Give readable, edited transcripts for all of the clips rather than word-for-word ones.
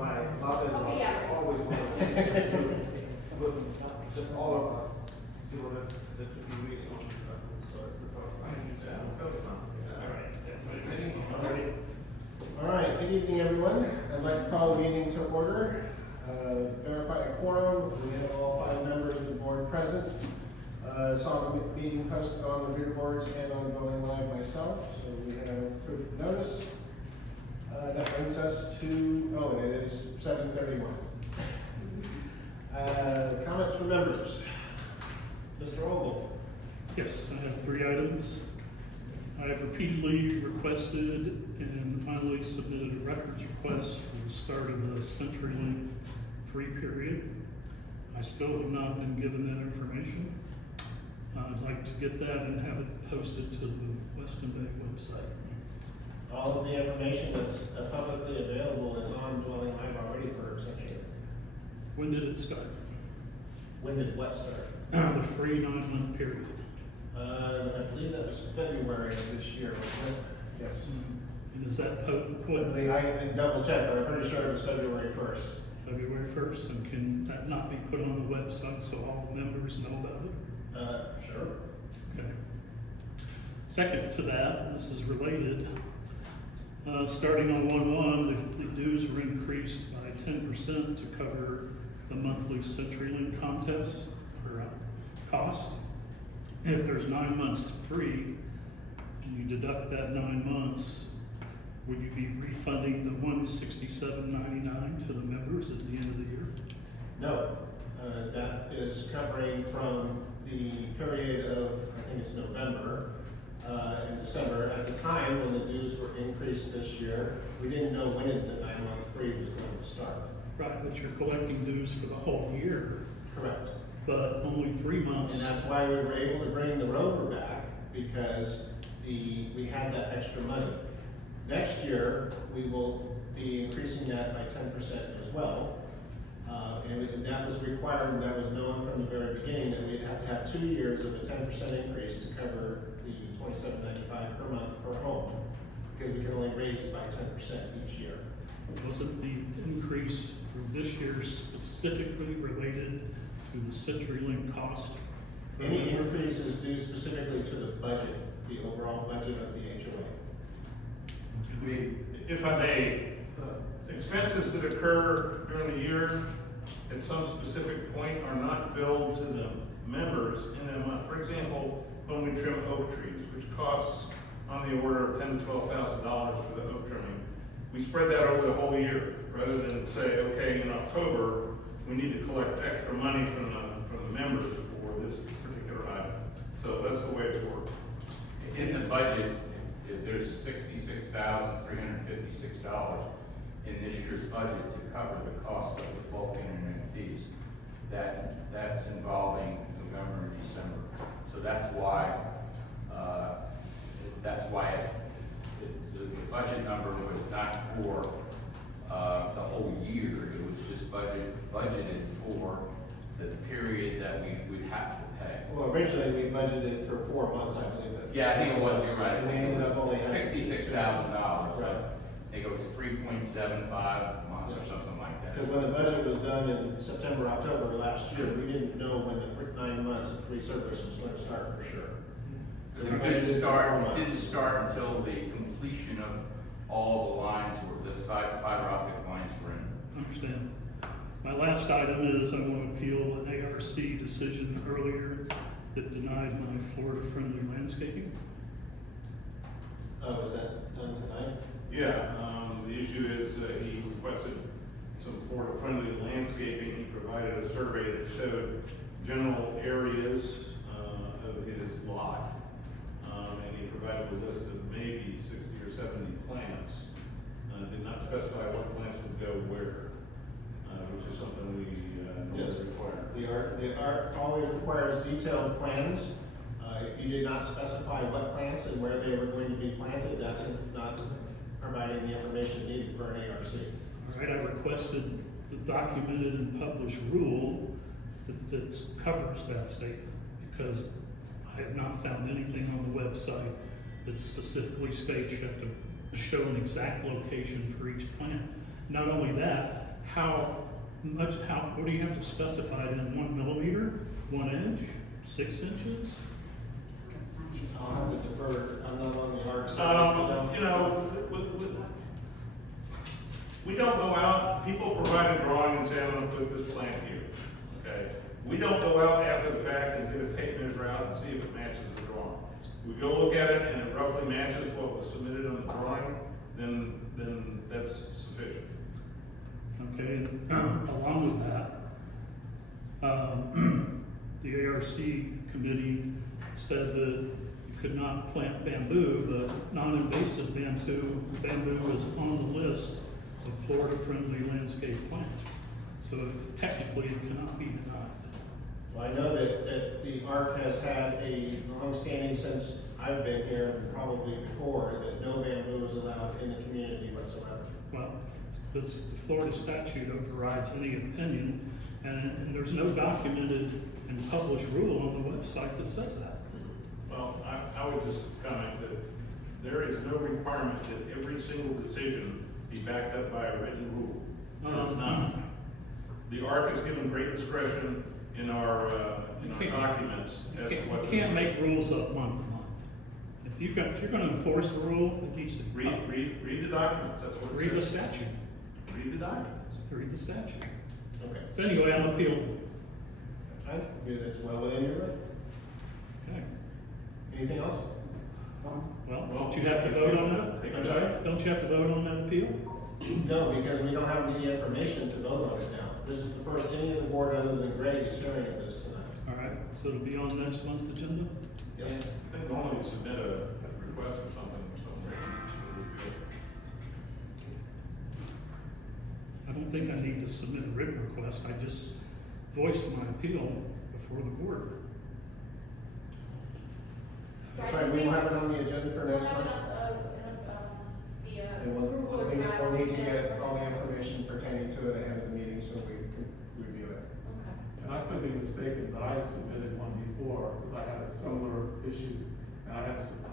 my mother Okay, yeah. always wanted to do with just all of us, you know, that would be really wonderful. So it's the first time. So it's not. All right, good evening, everyone. I'd like to call the meeting to order. Verify a quorum. We have all 5 members of the board present. Saw the meeting posted on the reader boards and on Going Live myself, so we have proof of notice. That brings us to, it is 7:31. Comments from members. Mr. Ogle. Yes, I have 3 items. I have repeatedly requested and finally submitted a records request for the start of the CenturyLink free period. I still have not been given that information. I'd like to get that and have it posted to the Westyn Bay website. All of the information that's publicly available is on Dwelling Live already for CenturyLink. When did it start? When did what start? The free 9-month period. I believe that was February of this year, wasn't it? Yes. And is that I can double check, but I'm pretty sure it was February 1st. February 1st? And can that not be put on the website so all members know about it? Sure. Okay. Second to that, this is related. Starting on 1/1, the dues were increased by 10% to cover the monthly CenturyLink contest or cost. If there's 9 months free, and you deduct that 9 months, would you be refunding the $167.99 to the members at the end of the year? No, that is covering from the period of, I think it's November, and December. At the time when the dues were increased this year, we didn't know when the 9-month free was going to start. Right, but you're collecting dues for the whole year, Correct. but only 3 months. And that's why we were able to bring the rover back, because we had that extra money. Next year, we will be increasing that by 10% as well. And that was required, and that was known from the very beginning, that we'd have to have 2 years of a 10% increase to cover the $27.95 per month per home, because we can only raise by 10% each year. Wasn't the increase for this year specifically related to the CenturyLink cost? Any increase is due specifically to the budget, the overall budget of the HOA. If I may, expenses that occur during the year at some specific point are not billed to the members in a month. For example, when we trim oak trees, which costs on the order of $10,000 to $12,000 for the oak trimming, we spread that over the whole year rather than say, okay, in October we need to collect extra money from the members for this particular item. So that's the way it's worked. In the budget, if there's $66,356 in this year's budget to cover the cost of the bulk internet fees. That's involving November and December. So that's why the budget number was not for the whole year. It was just budgeted for the period that we would have to pay. Well, originally we budgeted for 4 months, I believe. Yeah, I think it was, you're right, I And we think it ended up only was having $66,000. Right. I think it was 3.75 months or something like that. Because when the budget was done in September, October last year, we didn't know when the 9 months of free service was going to start for sure. So we It budgeted didn't for 4 start, months. it didn't start until the completion of all the lines were, the fiber optic lines were in. Understand. My last item is I want to appeal an ARC decision earlier that denied my Florida-friendly landscaping. Oh, was that done tonight? Yeah, the issue is he requested some Florida-friendly landscaping. He provided a survey that showed general areas of his lot. And he provided a list of maybe 60 or 70 plants. Did not specify what plants would go where, which is something we Yes. require. The art only requires detailed plans. If you did not specify what plants and where they were going to be planted, that's not providing the information needed for an ARC. All right, I requested the documented and published rule that covers that statement because I have not found anything on the website that specifically states you have to show an exact location for each plant. Not only that, how much, what do you have to specify it in 1 millimeter, 1 inch, 6 inches? I'll have to defer, I'm not on the arc. You know, we don't go out, people provide a drawing and say, I'm gonna put this plant here, okay? We don't go out after the fact and get a tape measure out and see if it matches the drawing. We go look at it and it roughly matches what was submitted on the drawing, then that's sufficient. Okay, along with that, the ARC committee said that you could not plant bamboo, but non-invasive bamboo is on the list of Florida-friendly landscape plants. So technically, it cannot be denied. Well, I know that the ARC has had a long-standing since I've been here, and probably before, that no bamboo is allowed in the community whatsoever. Well, the Florida statute overrides any opinion, and there's no documented and published rule on the website that says that. Well, I would just comment that there is no requirement that every single decision be backed up by a written rule. There is not. The ARC is given great discretion in our documents as to what. You can't make rules up month to month. If you're gonna enforce the rule, it needs to be. Read the documents, that's what it Read the says. statute. Read the documents. Read the statute. Okay. So anyway, I'm appealing. I agree that's well within your right. Okay. Anything else? Well, don't you have to vote on that? Take I'm it sorry? back. Don't you have to vote on that appeal? No, because we don't have any information to vote on it now. This is the first any of the board other than Greg is hearing of this tonight. All right, so it'll be on next month's agenda? Yes. I think normally you submit a request or something, I don't think I need to submit a written request, I just voiced my appeal before the board. That's right, we will have it on the agenda for next month. And we'll need to get all the information pertaining to it ahead of the meeting so we can review it. And I could be mistaken, but I had submitted one before, because I had a similar issue, and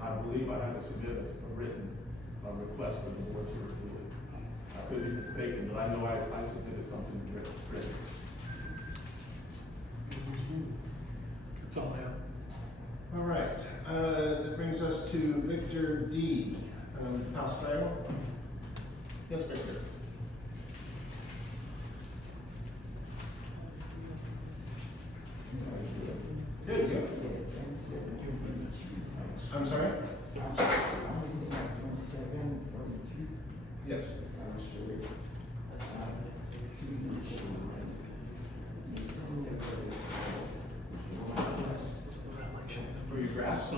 I believe I had to submit a written request for the board to review it. I could be mistaken, but I know I submitted something written. That's all I have. All right, that brings us to Victor D. from House Trail. Yes, Victor. Good, good. I'm sorry? Yes. For your grass?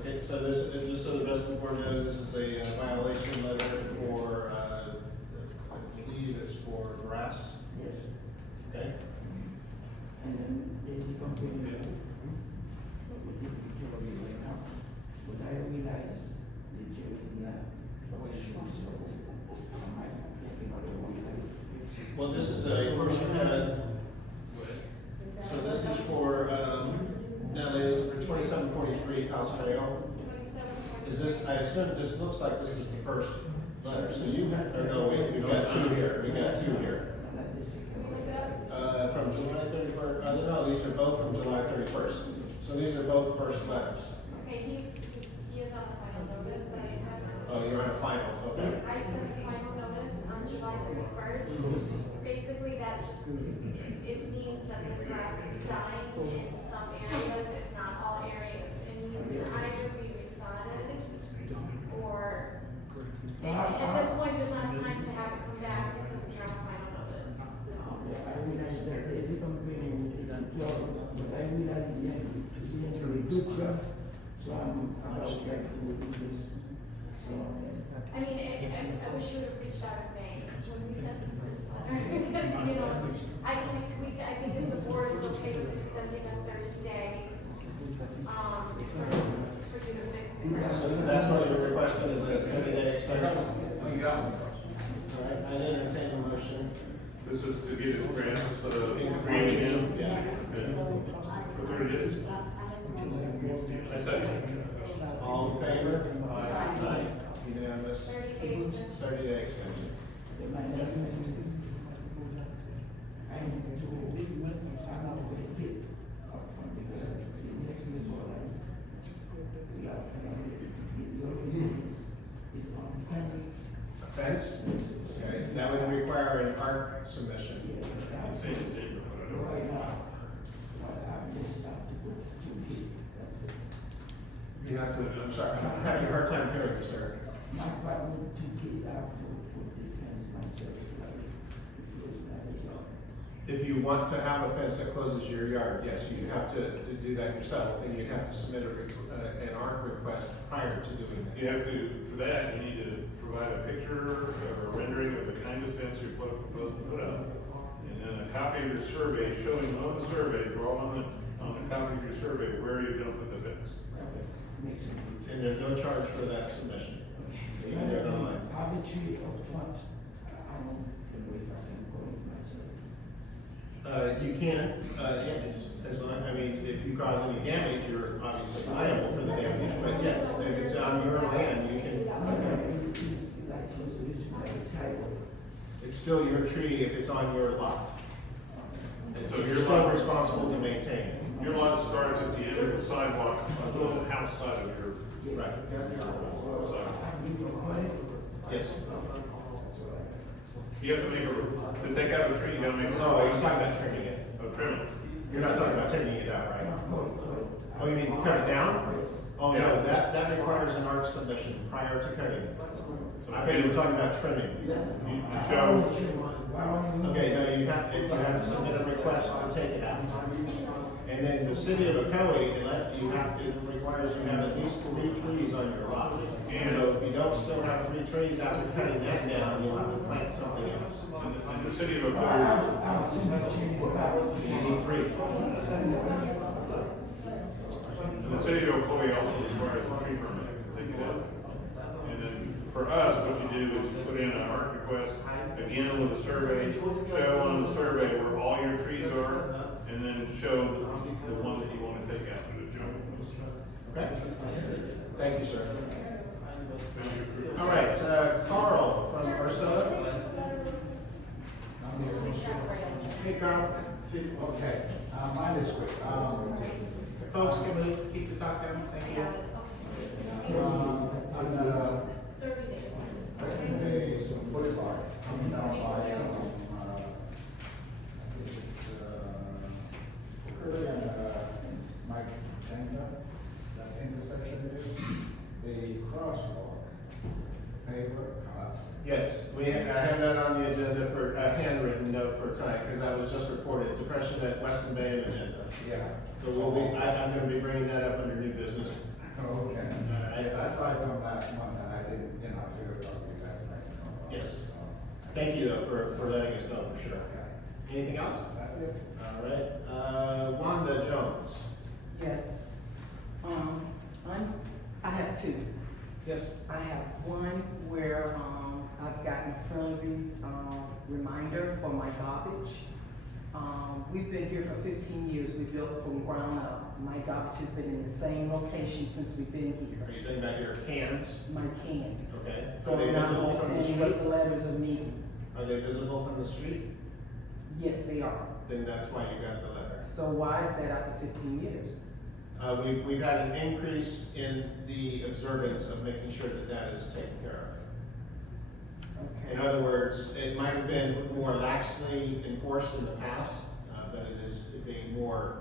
Okay, so this, just so the rest of the board knows, this is a violation letter for, I believe it's for grass. Yes. Okay? And then there's a company there. We take care of it right now. But I realize the jail is not functioning, so I might take another one time to fix it. Well, this is a first, so this is for, now this is for 2743 House Trail. Is this, I assume, this looks like this is the first letter, so you have, or no, wait, we got two here, And like the second one. From July 31st, no, these are both from July 31st. So these are both first letters. Okay, he is on a final notice that I sent. Oh, you're on a finals, okay. I sent a final notice on July 31st. Basically, that just, it means that the grass is dying in some areas, if not all areas. It needs to either be resodded or, and at this point, there's not time to have it come back because you're on a final notice, so. I realize that there's a company with it and care of it, but I realize the end is doing a good job. So I'm about like to do this. So, I mean, I wish you would have reached out in May when we sent the first letter, because, you know, I think if the board is okay with extending a 30-day, for you to fix the grass. So that's what All right, I entertain a motion. This is to get his grants, Increase. granted him. Yeah. For 30 days. I second. All in favor? Aye. Unanimous. 30 days. 30-day extension. The my next question is, I need to, I'm not going to get upfront because it's next to the door, right? We got, your is on plans. A fence? Okay, that would require an ARC submission. I'd say his neighbor, but I don't know. Right now, I'm just stopped to put 2 feet, that's it. You have to, I'm sorry, I'm having a hard time hearing you, sir. My problem to get out to put the fence myself, like, because that is not. If you want to have a fence that closes your yard, yes, you have to do that yourself, and you have to submit an ARC request prior to doing that. You have to, for that, you need to provide a picture or a rendering of the kind of fence you're proposing to put up. And then a copy of your survey showing on the survey, draw on the copy of your survey where you're gonna put the fence. Makes sense. And there's no charge for that submission. You can do it online. Arbitrary up front, I don't know if I can put it myself. You can, as long, I mean, if you cause any damage, you're obviously liable for the damage, but yes, if it's on your land, you can, It's like close to this, like a sidewalk. it's still your tree if it's on your lot. So You're your still lot- responsible to maintain it. Your lot starts at the end of the sidewalk, on the house side of your Right. sidewalk. I give you a credit. Yes. You have to make to take out a tree, you gotta make. No, he's talking about trimming it. Oh, trim it. You're not talking about taking it out, right? Oh, you mean cut it down? Oh, no, that requires an ARC submission prior to cutting it. I think you were talking about trimming. You show, Okay, no, you have to submit a request to take it out. And then the city of Ocoee, it requires you have at least 3 trees on your lot. So if you don't still have 3 trees after cutting that down, you'll have to plant something else. in the city of Ocoee, You need 3. the city of Ocoee also requires a tree permit to take it out. And then for us, what you do is you put in an ARC request, again with a survey, show on the survey where all your trees are, and then show the one that you wanna take out to the joint. Okay? Thank you, sir. All right, Carl from Ursula. Hey, Carl. Okay, mine is quick. Folks, can we keep the talk down? Thank you. On the 30 days. Westyn Bay Boulevard, coming down by, I think it's, Curly and, Mike Tanka, that intersection is, the crosswalk, paver collapsing. Yes, I have that on the agenda for a handwritten note for tonight, because I was just reported depression at Westyn Bay Magenta. Yeah. So I'm gonna be bringing that up under new business. Okay. Alright. Yes, I saw it from last month and I didn't, I figured I'll be last night. Yes. So, Thank you though for letting us know for sure. okay. Anything else? That's it. All right, Wanda Jones. Yes. I have 2. Yes. I have one where, I've gotten a friendly, reminder for my garbage. We've been here for 15 years. We built from ground up. My garbage has been in the same location since we've been Are here. you talking about your cans? My cans. Okay. So Are they I'm not visible from the understanding what street? the letters are meaning. Are they visible from the street? Yes, they are. Then that's why you got the letter. So why is that after 15 years? We've had an increase in the observance of making sure that that is taken care of. In Okay. other words, it might have been more laxly enforced in the past, but it is being more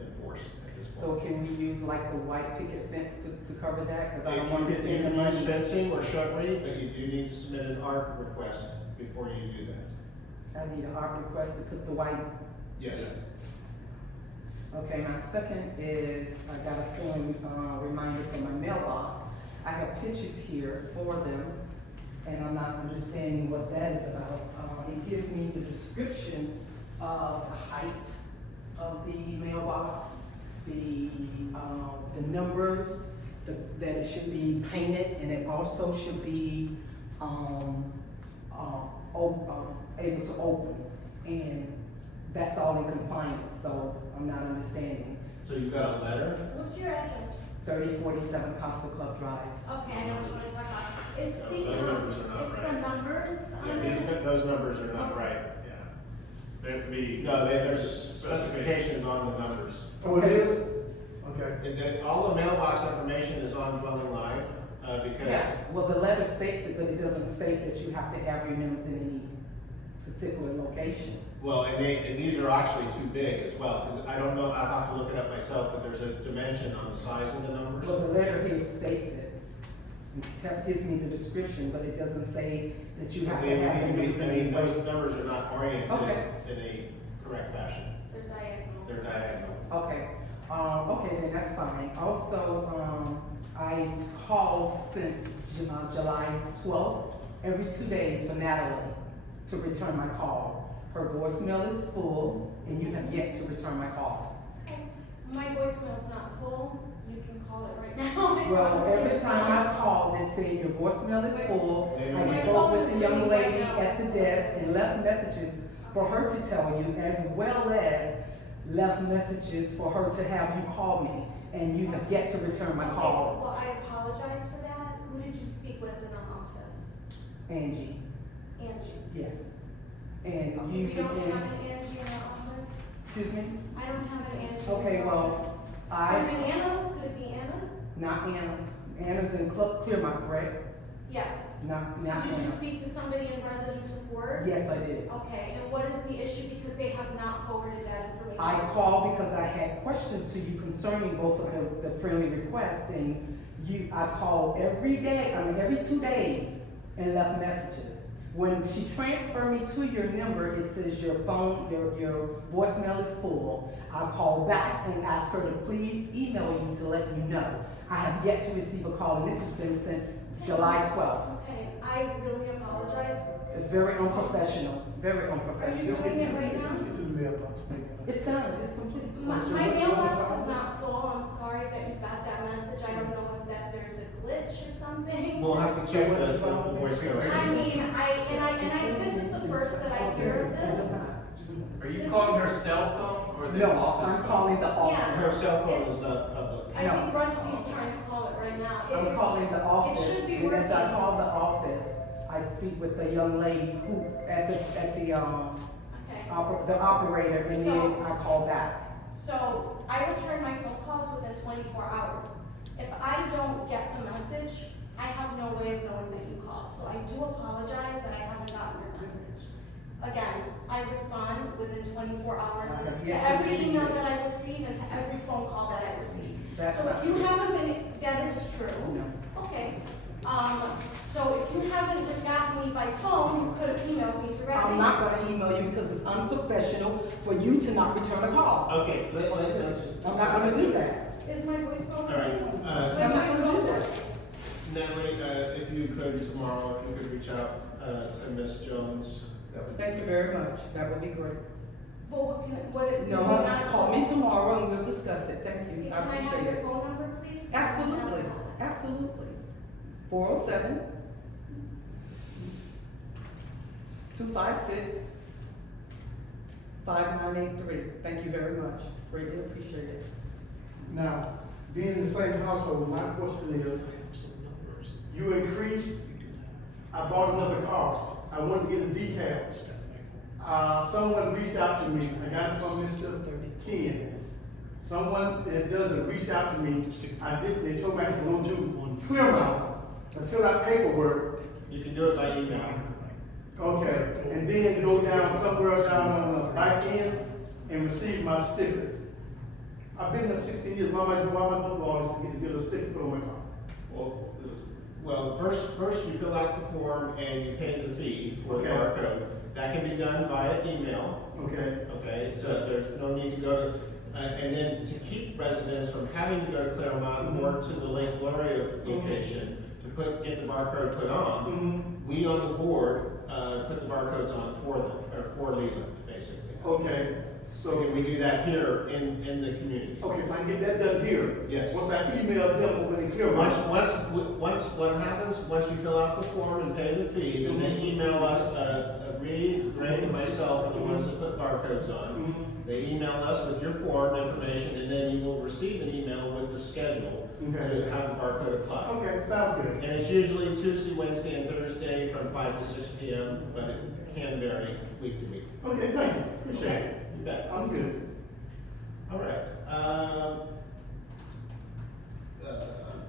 enforced at this So point. can we use like the white picket fence to cover that? Cause I don't You want to can spend the use money. fencing or shrubbery, but you do need to submit an ARC request before you do that. I need an art request to put the white. Yes. Okay, my second is, I got a phone, reminder from my mailbox. I have pictures here for them, and I'm not understanding what that is about. It gives me the description of the height of the mailbox, the numbers, that it should be painted, and it also should be, able to open, and that's all in compliance, so I'm not understanding. So you got a letter? What's your address? 3047 Costa Club Drive. Okay, I know which one you're talking about. It's No, the, those numbers are not it's the right. numbers on Yeah, it. those numbers are not right, yeah. They have to be. No, there's specifications on the numbers. Oh, it is? Okay. And then all the mailbox information is on Dwelling Live, because, Yeah, well, the letter states it, but it doesn't state that you have to have your numbers in any particular location. well, and these are actually too big as well, because I don't know, I'll have to look it up myself, but there's a dimension on the size of the numbers. Well, the letter here states it. It gives me the description, but it doesn't say that you have to They have need your to be, numbers in I mean, any those way. numbers are not oriented Okay. in a correct fashion. They're diagonal. They're diagonal. Okay, okay, then that's fine. Also, I called since July 12th, every 2 days for Natalie to return my call. Her voicemail is full, and you have yet to return my call. Okay. My voicemail's not full. You can call it right now. I Well, promise you every it's time not. I've called, it said your voicemail is full. Maybe I my spoke with phone the is young ringing lady right now. at the desk and left messages for her to tell you, as well as left messages for her to have you call me, and you have yet to return my Okay, call, well, I apologize for that. Who did you speak with in our office? Angie. Angie. Yes. And Okay, you we don't begin, have an Angie in our office. excuse me? I don't have an Angie Okay, in our well, office. There's an I, Anna. Could it be Anna? not Anna. Anna's in Clearmont, correct? Yes. Not So did you Anna. speak to somebody in resident support? Yes, I did. Okay, and what is the issue? Because they have not forwarded that information. I called because I had questions to you concerning both of the friendly requests, and I've called every day, every 2 days, and left messages. When she transferred me to your number, it says your phone, your voicemail is full. I called back and asked her to please email you to let you know. I have yet to receive a call, and this has been since July 12th. Okay, I really apologize. It's very unprofessional, very Are you unprofessional. doing it right now? Let's get to the mailbox thing. It's done, it's complete. My So what- mailbox what- is not full. I'm sorry that you got that message. I don't know if there's a glitch or something. We'll have to check the voicemail. I mean, this is the first that I hear of this. Are you This calling is- her cell phone or the No, office phone? I'm calling the office. Yeah. Her cell phone is not public. I think Rusty's trying to call it right now. I'm It's- calling the office, should be and as I working. call the office, I speak with the young lady who, at the Okay. the operator, and then I call back. So I return my phone calls within 24 hours. If I don't get the message, I have no way of knowing that you called. So I do apologize that I haven't gotten your message. Again, I respond within 24 hours I have to yet to every receive email it. that I receive and to every phone call that I receive. That's So not if you true. haven't been, that is true. No. Okay. So if you haven't gotten me by phone, you could have emailed me directly. I'm not gonna email you because it's unprofessional for you to not return a call. Okay, let's. I'm not gonna do that. Is my voice phone? All right, My I'm not voice gonna do phone? that. Natalie, if you could tomorrow, if you could reach out, to Ms. Jones, that would be. Thank you very much, that would be great. Well, what, do No, we not call me just? tomorrow and we'll discuss it, thank you, Can I I have appreciate your it. phone number, please? Absolutely, absolutely. 407 256 5983. Thank you very much. Greatly appreciate it. Now, being in the same household, my question is, you increased, I bought another car, I wanted to get the decals. Someone reached out to me, I got it from Mr. Ken. Someone that doesn't reached out to me, they told me I had to go to Clearmont and fill out paperwork. You can do it by email. Okay, and then go down somewhere down on the back end and receive my sticker. I've been here 16 years, why am I doing all this to get a sticker put on my car? Well, first you fill out the form and you pay the fee for the Okay. barcode. That can be done via email, Okay, okay? So there's no need to go to, and then to keep residents from having to go to Claremont or to the Lake Gloria location to get the barcode put on, we on the board, put the barcodes on for them, or for Leland, basically. okay, So we do that here in the community. Okay, so I can get that done here? Yes. Once I email them when they clear my. Once, what happens, once you fill out the form and pay the fee, then they email us, Reed, Greg, and myself are the ones that put barcodes on. They email us with your form information, and then you will receive an email with the schedule Okay. to have the barcode applied. Okay, sounds good. And it's usually Tuesday, Wednesday, and Thursday from 5 to 6 p.m., but it can vary week to week. Okay, thank you, appreciate it. You bet. I'm good. All right.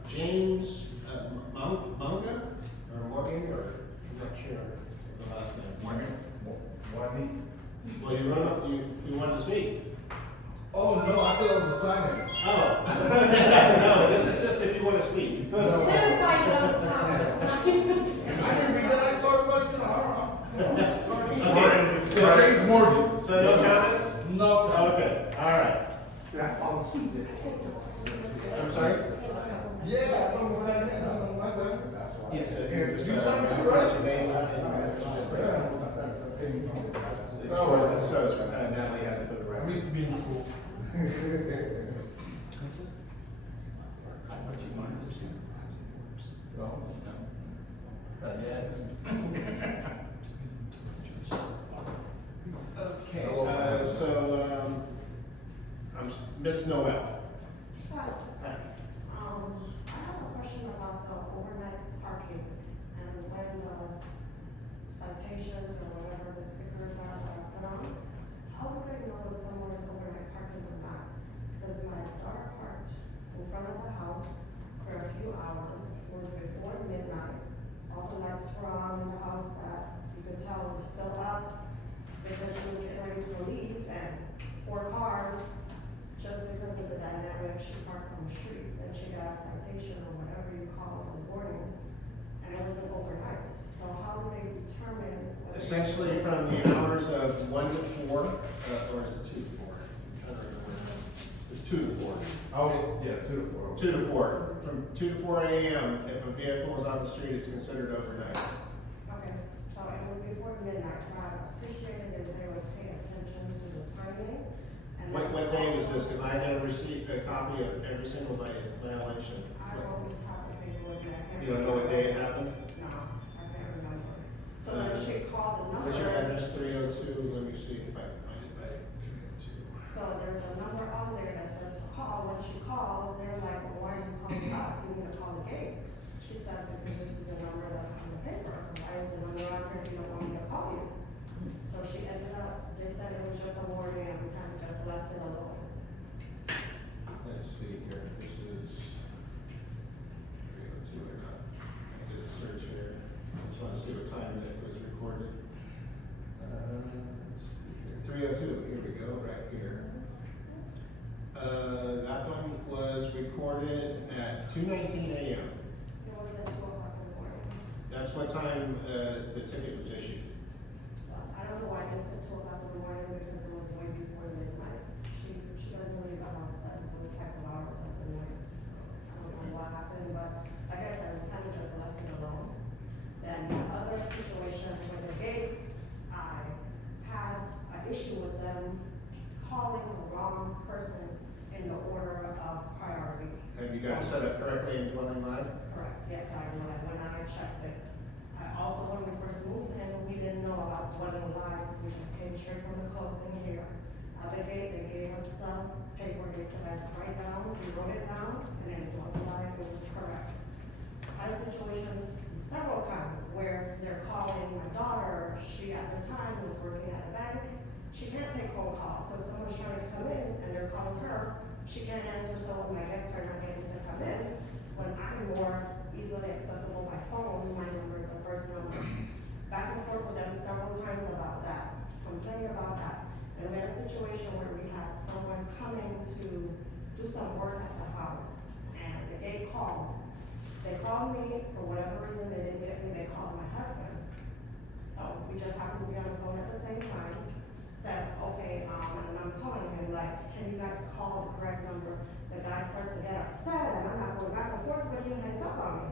James Munga or Morgan, or I'm not sure the last name. Morgan? Well, you wanted to speak. Oh, no, I thought it was a sign. Oh. No, this is just if you want to speak. Clarify that, Thomas. I didn't read that, I saw everybody, Okay. James Morgan. So no comments? No. Okay. All right. See, I follow suit there. I'm sorry. Yeah, I thought it was signed in, I don't like that. Yes. You signed too, right? So Natalie has it for the I record. used to be in school. Okay, Miss Noel. Hi. I have a question about the overnight parking and when the citations or whatever the stickers are that are put on. How do they know if someone is overnight parking or not? Because my daughter parked in front of the house for a few hours. It was before midnight. All the lights were on in the house that you could tell were still up. Because she was getting ready to leave and 4 cars, just because of the dynamic, she parked on the street, and she got a citation or whatever you call it, a warning, and it wasn't overnight. So how do they determine whether? Essentially from the hours of 1 to 4, or is it 2 to 4? I don't remember. It's 2 to 4. Oh, yeah, 2 to 4. 2 to 4. From 2 to 4 a.m., if a vehicle is on the street, it's considered overnight. Okay, so it was before midnight, so I appreciated if they would pay attention to the timing. And then What day was this? Because I never received a copy of every single violation. I don't have the paperwork yet. You don't know what day it happened? No, I can't remember. So then she called the number. What's your address, 302? Let me see if I can find it by 302. So there's a number on there that says to call. When she called, they're like, well, why are you calling us? You need to call the gate. She said, because this is the number that's on the paper. Why is the number on here if you don't want me to call you? So she ended up, they said it was just a warning and we kind of just left it alone. Let's see here, this is 302 or not. I did a search here. I just want to see what time it was recorded. Let's see here. 302, here we go, right here. That one was recorded at 2:19 a.m. It was at 2 o'clock in the morning. That's what time the ticket was issued. I don't know why they put 2 o'clock in the morning because it was way before midnight. She doesn't leave the house at those type of hours of the night. So I don't know what happened, but like I said, we kind of just left it alone. Then the other situation with the gate, I had an issue with them calling the wrong person in the order of priority. Have you got it set up correctly in Dwelling Live? Correct, yes, I know, I went out and checked it. I also, when we first moved in, we didn't know about dwelling live, we just came straight from the codes in here. At the gate, they gave us the paper, they said, write down, we wrote it down, and then dwelling live, it was correct. I had a situation several times where they're calling my daughter, she at the time was working at a bank, she can't take phone calls, so if someone's trying to come in and they're calling her, she can't answer, so when my guests are not able to come in, when I'm more easily accessible by phone, my number is the first number. Back and forth with them several times about that, complaining about that. And we had a situation where we had someone coming to do some work at the house, and the gate calls. They called me, for whatever reason, they didn't get me, they called my husband. So we just happened to be on the phone at the same time, said, okay, and I'm telling him, like, can you guys call the correct number? The guy starts to get upset, and I'm not going back and forth, but he hangs up on me.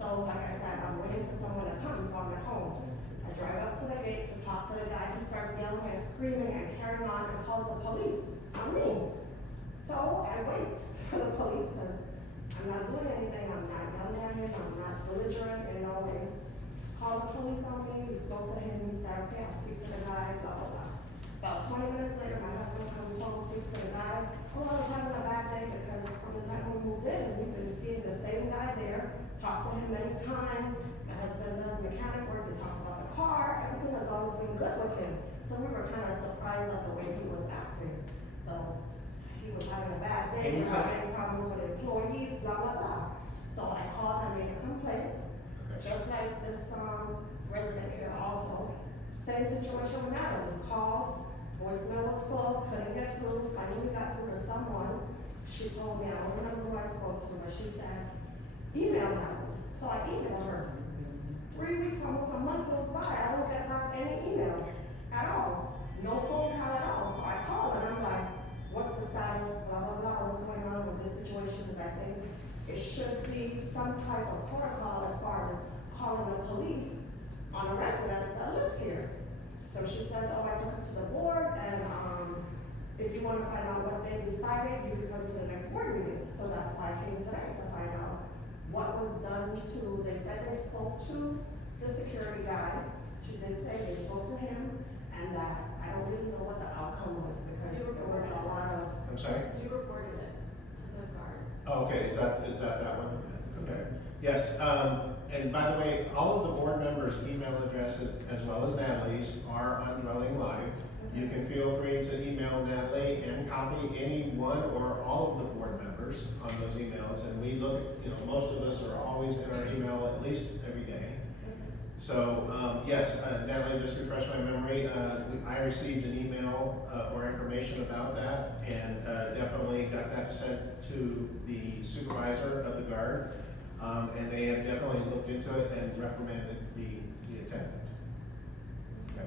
So like I said, I'm waiting for someone to come, so I'm at home. I drive up to the gate to talk to the guy, he starts yelling and screaming and carrying on and calls the police on me. So I wait for the police, because I'm not doing anything, I'm not yelling at him, I'm not belligerent in no way. Called the police on me, we spoke to him, he said, okay, I'll speak to the guy, blah, blah, blah. About 20 minutes later, my husband comes home, speaks to the guy. Oh, I was having a bad day because from the time we moved in, we've been seeing the same guy there, talked to him many times. My husband does mechanic work, we talk about the car, everything has always been good with him. So we were kind of surprised at the way he was acting. So he was having a bad day, we were having problems with employees, blah, blah, blah. So I called, I made a complaint, just like this, resident here also. Same situation with Natalie, called, voicemail was full, couldn't get through, finally got through to someone. She told me, I don't remember who I spoke to, but she said, email Natalie. So I emailed her. 3 weeks, almost a month goes by, I don't get back any email at all. No phone call at all. So I called and I'm like, what's the status, blah, blah, blah, what's going on with this situation? Because I think it should be some type of protocol as far as calling the police on a resident that lives here. So she says, oh, I took it to the board, and if you wanna find out what they decided, you can come to the next board meeting. So that's why I came today, to find out what was done to, they said they spoke to the security guy. She did say they spoke to him, and that I don't really know what the outcome was, because there was a lot of. I'm sorry? You reported it to the guards. Oh, okay, is that one? Okay, yes, and by the way, all of the board members' email addresses, as well as Natalie's, are on Dwelling Live. You can feel free to email Natalie and copy any one or all of the board members on those emails, and we look, most of us are always in our email at least every day. So, yes, Natalie, just refresh my memory, I received an email, or information about that, and, definitely got that sent to the supervisor of the guard. And they have definitely looked into it and reprimanded the attendant. Okay.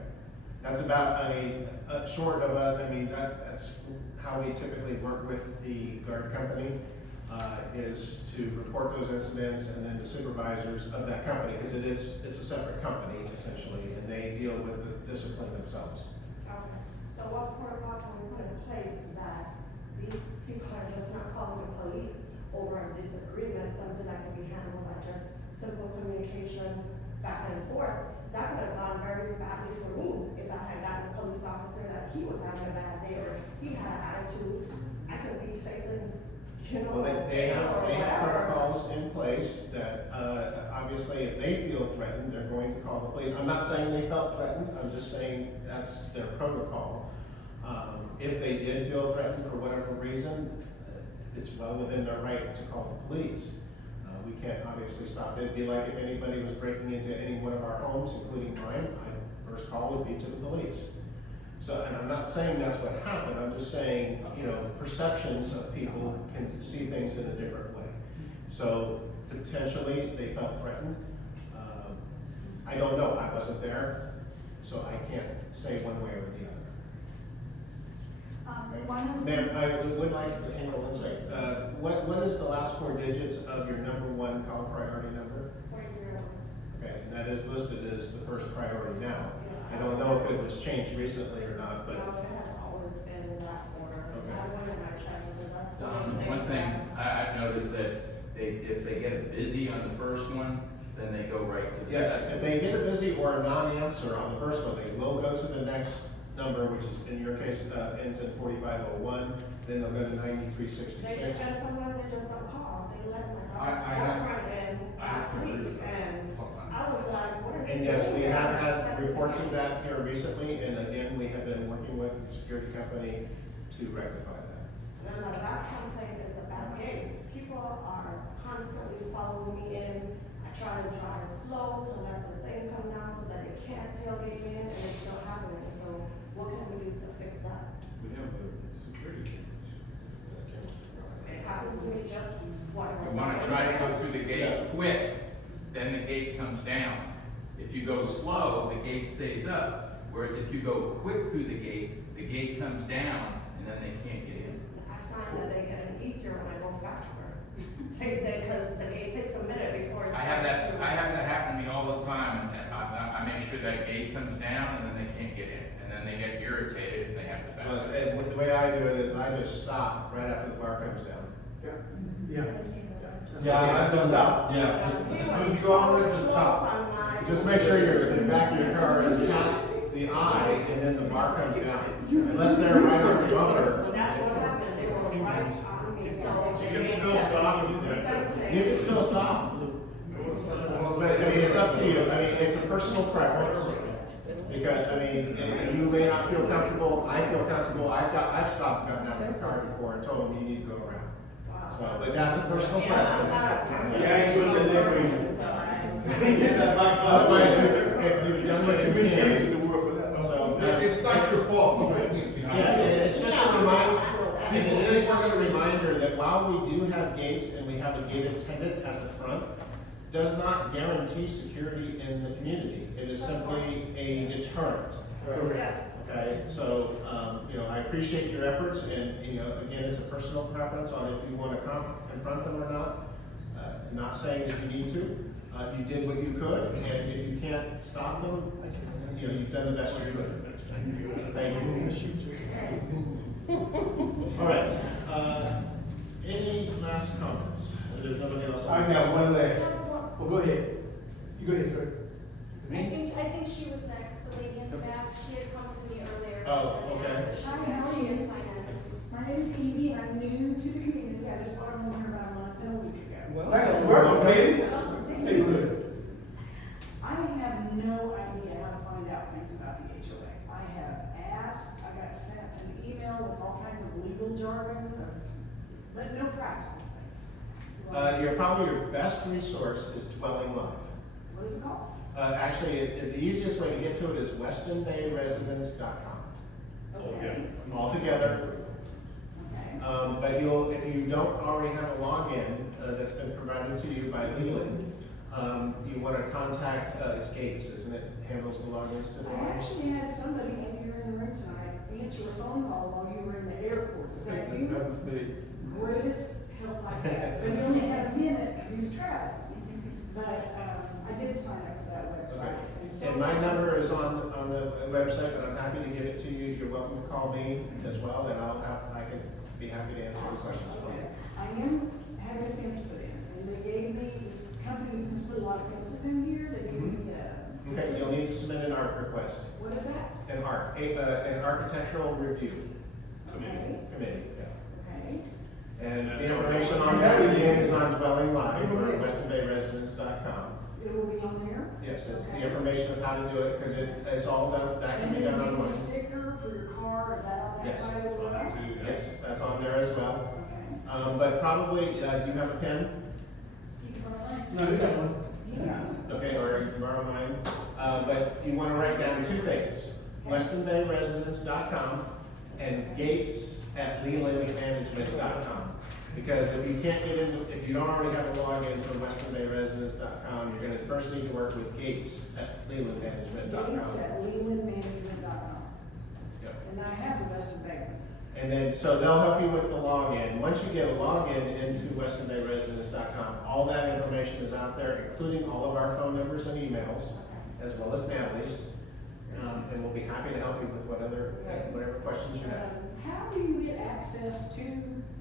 That's about short of that's how we typically work with the guard company, is to report those incidents, and then the supervisors of that company, because it's a separate company essentially, and they deal with the discipline themselves. Okay, so what protocol can we put in place that these people are just not calling the police over a disagreement, something that can be handled by just simple communication back and forth? That could have gone very badly for me if I had gotten a police officer that he was having a bad day or he had an attitude. I could be facing, Well, they have protocols in place that, obviously, if they feel threatened, they're going to call the police. I'm not saying they felt threatened, I'm just saying that's their protocol. If they did feel threatened for whatever reason, it's well within their right to call the police. We can't obviously stop it. It'd be like if anybody was breaking into any one of our homes, including mine, my first call would be to the police. So, and I'm not saying that's what happened, I'm just saying, perceptions of people can see things in a different way. So potentially they felt threatened. I don't know, I wasn't there, so I can't say one way or the other. Ma'am, I would like to hang on one second. What is the last 4 digits of your #1 call priority number? 401. Okay, and that is listed as the first priority now. I don't know if it was changed recently or not, but. No, it has always been in that order. Okay. I went and I checked, because that's one One thing, I've noticed that if they get it busy on the first one, then they go right to the Yes, second. if they get a busy or a non-answer on the first one, they will go to the next number, which is, in your case, ends in 4501, then they'll go to 9366. And sometimes they just don't call, they let my I daughter's have- boyfriend in I have last to agree week, with that and sometimes. I was like, what is he And yes, doing we here? have had reports of that here recently, and again, we have been working with the security company to rectify that. And then the last complaint is about gate. People are constantly following me in. I try to drive slow to let the thing come down so that they can't tailgate me in, and it's still happening. So what can we do to fix that? We have the security It happened to me just, what? You wanna try to go through the gate quick, then the gate comes down. If you go slow, the gate stays up, whereas if you go quick through the gate comes down, and then they can't get in. I find that they get easier when I go faster. Because the gate takes a minute before it I have starts that gate comes down and then they can't get in, and then they get irritated and they have to back up. And the way I do it is I just stop right after the bar comes down. Yeah. Yeah, I've done that, yeah, just, as soon as you go on there, just stop. Just make sure you're in the back of your car is past the eye and then the bar comes down. Unless they're right on the bumper. That's what happened, they were right on me, so. You can still stop and You can still stop. But, I mean, it's up to you. I mean, it's a personal preference. Because, I mean, and you may not feel comfortable, I feel comfortable, I've stopped, gotten out of the car before and told them you need to go around. So, but that's a personal preference. Yeah, I ain't doing that next week. Get that back. Otherwise, if you've done what you Too many days can. in the world for that. So, It's not your fault, somebody needs to be. yeah, it's just a reminder, it is just a reminder that while we do have gates and we have a gate attendant at the front, does not guarantee security in the community. It is simply a deterrent. Yes. Okay, so, I appreciate your efforts and, again, it's a personal preference on if you want to confront them or not. I'm not saying that you need to. You did what you could, and if you can't stop them, you've done the best you could. Thank you. All right, any last comments? There's nobody else. I got one last. Oh, go ahead. You go ahead, sir. I think she was next, the lady in the back, she had come to me earlier. Oh, okay. So she didn't sign in. My name is Evie, and I'm new to the community. I just bought a home here about a month and a week ago. Thanks for working, lady. Hey, good. I have no idea how to find out things about the HOA. I have asked, I got sent an email with all kinds of legal jargon, but no practical things. Probably your best resource is Dwelling Live. What is it called? Actually, the easiest way to get to it is westernbayresidence.com. Okay. All together. Okay. But if you don't already have a login that's been provided to you by Leland, you want to contact, it's Gates, isn't it? Handles the logins to the I actually had somebody in here in the room tonight answer a phone call while you were in the airport. Is that you? That was me. Greatest help I had, but he only had a minute because he was traveling. But, I did sign up for that website. so And my number is on the website, but I'm happy to give it to you. You're welcome to call me as well, and I can be happy to answer your questions for Okay. you. I am having a fence put in, and they gave me, this company who's put a lot of fences in here, they gave me, Okay, you'll need to submit an ARC request. what is that? An ARC, an architectural review Okay, committee, yeah. okay. And That's the information on that again is on Dwelling Live or westernbayresidence.com. It will be on there? Yes, it's the Okay. information of how to do it, because it's all done, that can And be then done you need a online. sticker for your car, is that on that Yes. side as well? Yes, that's on there as well. Okay. But probably, do you have a pen? You can borrow mine. No, you got one. Okay, or you can borrow mine. But you want to write down two things, westernbayresidence.com and gates@lelandmanagement.com. Because if you can't get in, if you don't already have a login from westernbayresidence.com, you're gonna first need to work with gates@lelandmanagement.com. Gates at lelandmanagement.com. Yep. And I have the rest of that. And then, so they'll help you with the login. Once you get a login into westernbayresidence.com, all that information is out there, including all of our phone numbers and emails, as well as Natalie's. And we'll be happy to help you with whatever questions you have. How do you get access to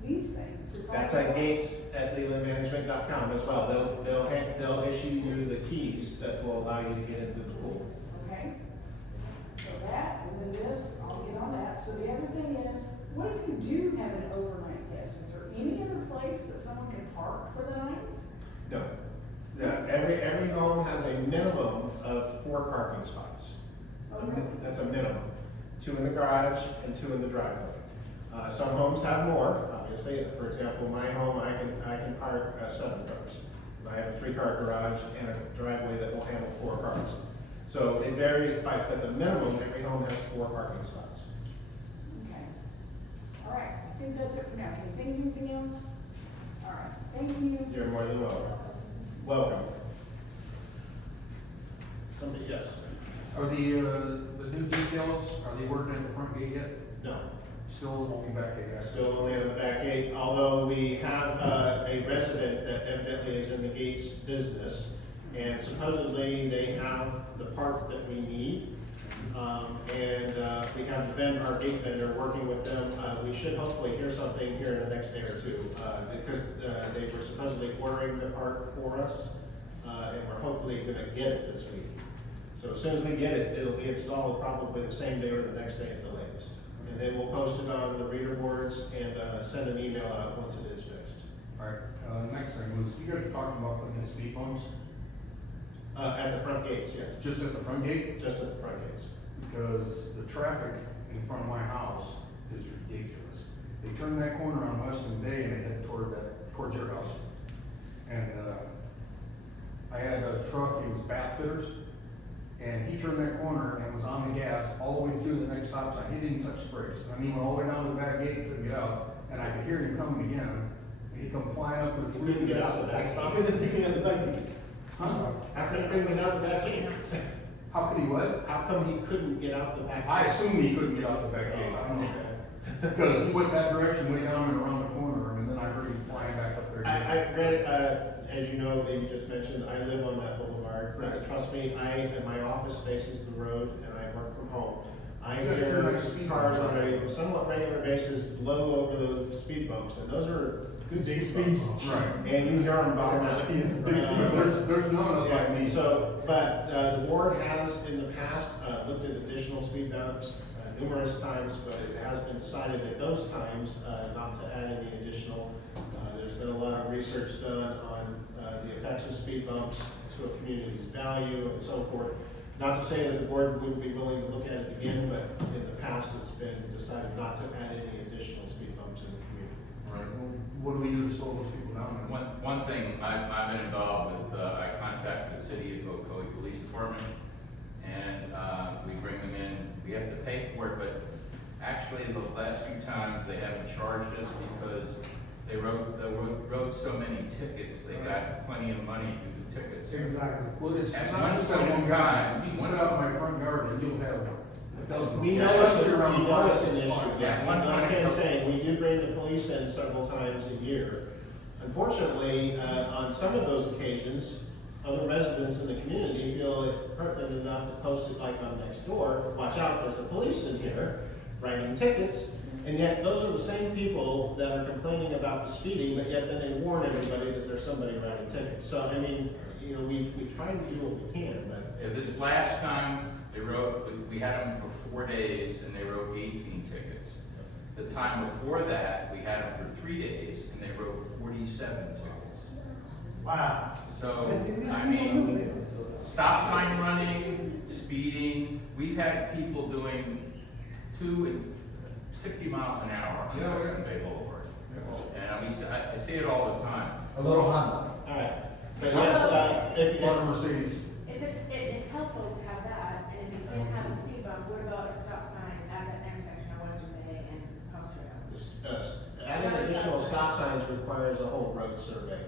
these things? It's That's also- at gates@lelandmanagement.com as well. They'll issue you the keys that will allow you to get into the pool. Okay. So that, and then this, I'll get on that. So the other thing is, what if you do have an overnight guest? Is there any other place that someone can park for the night? No. Every home has a minimum of 4 parking spots. Oh, really? That's a minimum. 2 in the garage and 2 in the driveway. Some homes have more, obviously. For example, my home, I can park 7 cars. I have a 3-car garage and a driveway that will handle 4 cars. So it varies but the minimum, every home has 4 parking spots. Okay. All right, I think that's it for now. Can you think of anything else? All right, thank you. You're more than welcome. Welcome. Somebody, yes. Are the new details, are they working at the front gate yet? No. Still only back gate, guys? Still only on the back gate, although we have a resident that evidently is in the Gates business, And supposedly they have the parts that we need. We have our gate vendor working with them. We should hopefully hear something here in the next day or two, because they were supposedly ordering the part for us, and we're hopefully gonna get it this week. So as soon as we get it, it'll be installed probably the same day or the next day at the latest. And then we'll post it on the reader boards and send an email out once it is fixed. Alright, next thing was, you guys talking about putting in speed bumps, At the front gates, yes, just at the front gate? just at the front gates. Because the traffic in front of my house is ridiculous. They turn that corner on Westyn Bay and they head towards your house. And, I had a truck, it was bath fitters, and he turned that corner and was on the gas all the way through the next stop sign. He didn't touch brakes. I mean, went all the way down to the back gate, couldn't get out, and I could hear him coming again. And he'd come flying up to the He couldn't get out the back stop. Because they're taking at the back gate. Huh? How come he couldn't get out the back gate? How could he what? How come he couldn't get out the back gate? I assume he couldn't get out the back gate. I don't know. Because he went that direction, way down and around the corner, and then I heard him flying back up there. Granted, as you know, that you just mentioned, I live on that boulevard. Right. Trust me, my office faces the road and I work from home. I Yeah, hear you're like speed cars bumps. on a somewhat regular basis blow over those speed bumps, and those are good Big speed speed bumps. Right. And you hear them bottom out. There's none of like me. So, but the board has in the past looked at additional speed bumps numerous times, but it has been decided at those times not to add any additional. There's been a lot of research done on the effects of speed bumps to a community's value and so forth. Not to say that the board wouldn't be willing to look at it again, but in the past it's been decided not to add any additional speed bumps in the community. Right, well, what do we do to slow those people down? One thing, I've been involved with, I contact the city of Ocoee Police Department, and, we bring them in, we have to pay for it, but actually the last few times they haven't charged us because they wrote so many tickets, they got plenty of money through the tickets. Exactly. Well, it's At not one just that point in one guy. time, You can sit out in my front yard and you'll have a dozen. We know it's Especially around an issue, spots. yes, like I was saying, we do bring the police in several times a year. Unfortunately, on some of those occasions, other residents in the community feel it pertinent enough to post it like on next door, watch out, there's a police in here writing tickets, and yet those are the same people that are complaining about the speeding, but yet then they warn everybody that there's somebody writing tickets. So, I mean, you know, we try to do what we can, but. Yeah, this last time, we had them for 4 days and they wrote 18 tickets. The time before that, we had them for 3 days and they wrote 47 tickets. Wow. So, I mean, stop sign running, speeding, we've had people doing 60 miles an hour on Yeah, Westyn Bay Boulevard. And I see it all the time. A little Honda. Alright, but yes, if, Or Mercedes. If it's helpful to have that, and if you can't have a speed bump, what about a stop sign at that intersection on Western Bay and House Trail? adding additional stop signs requires a whole road survey.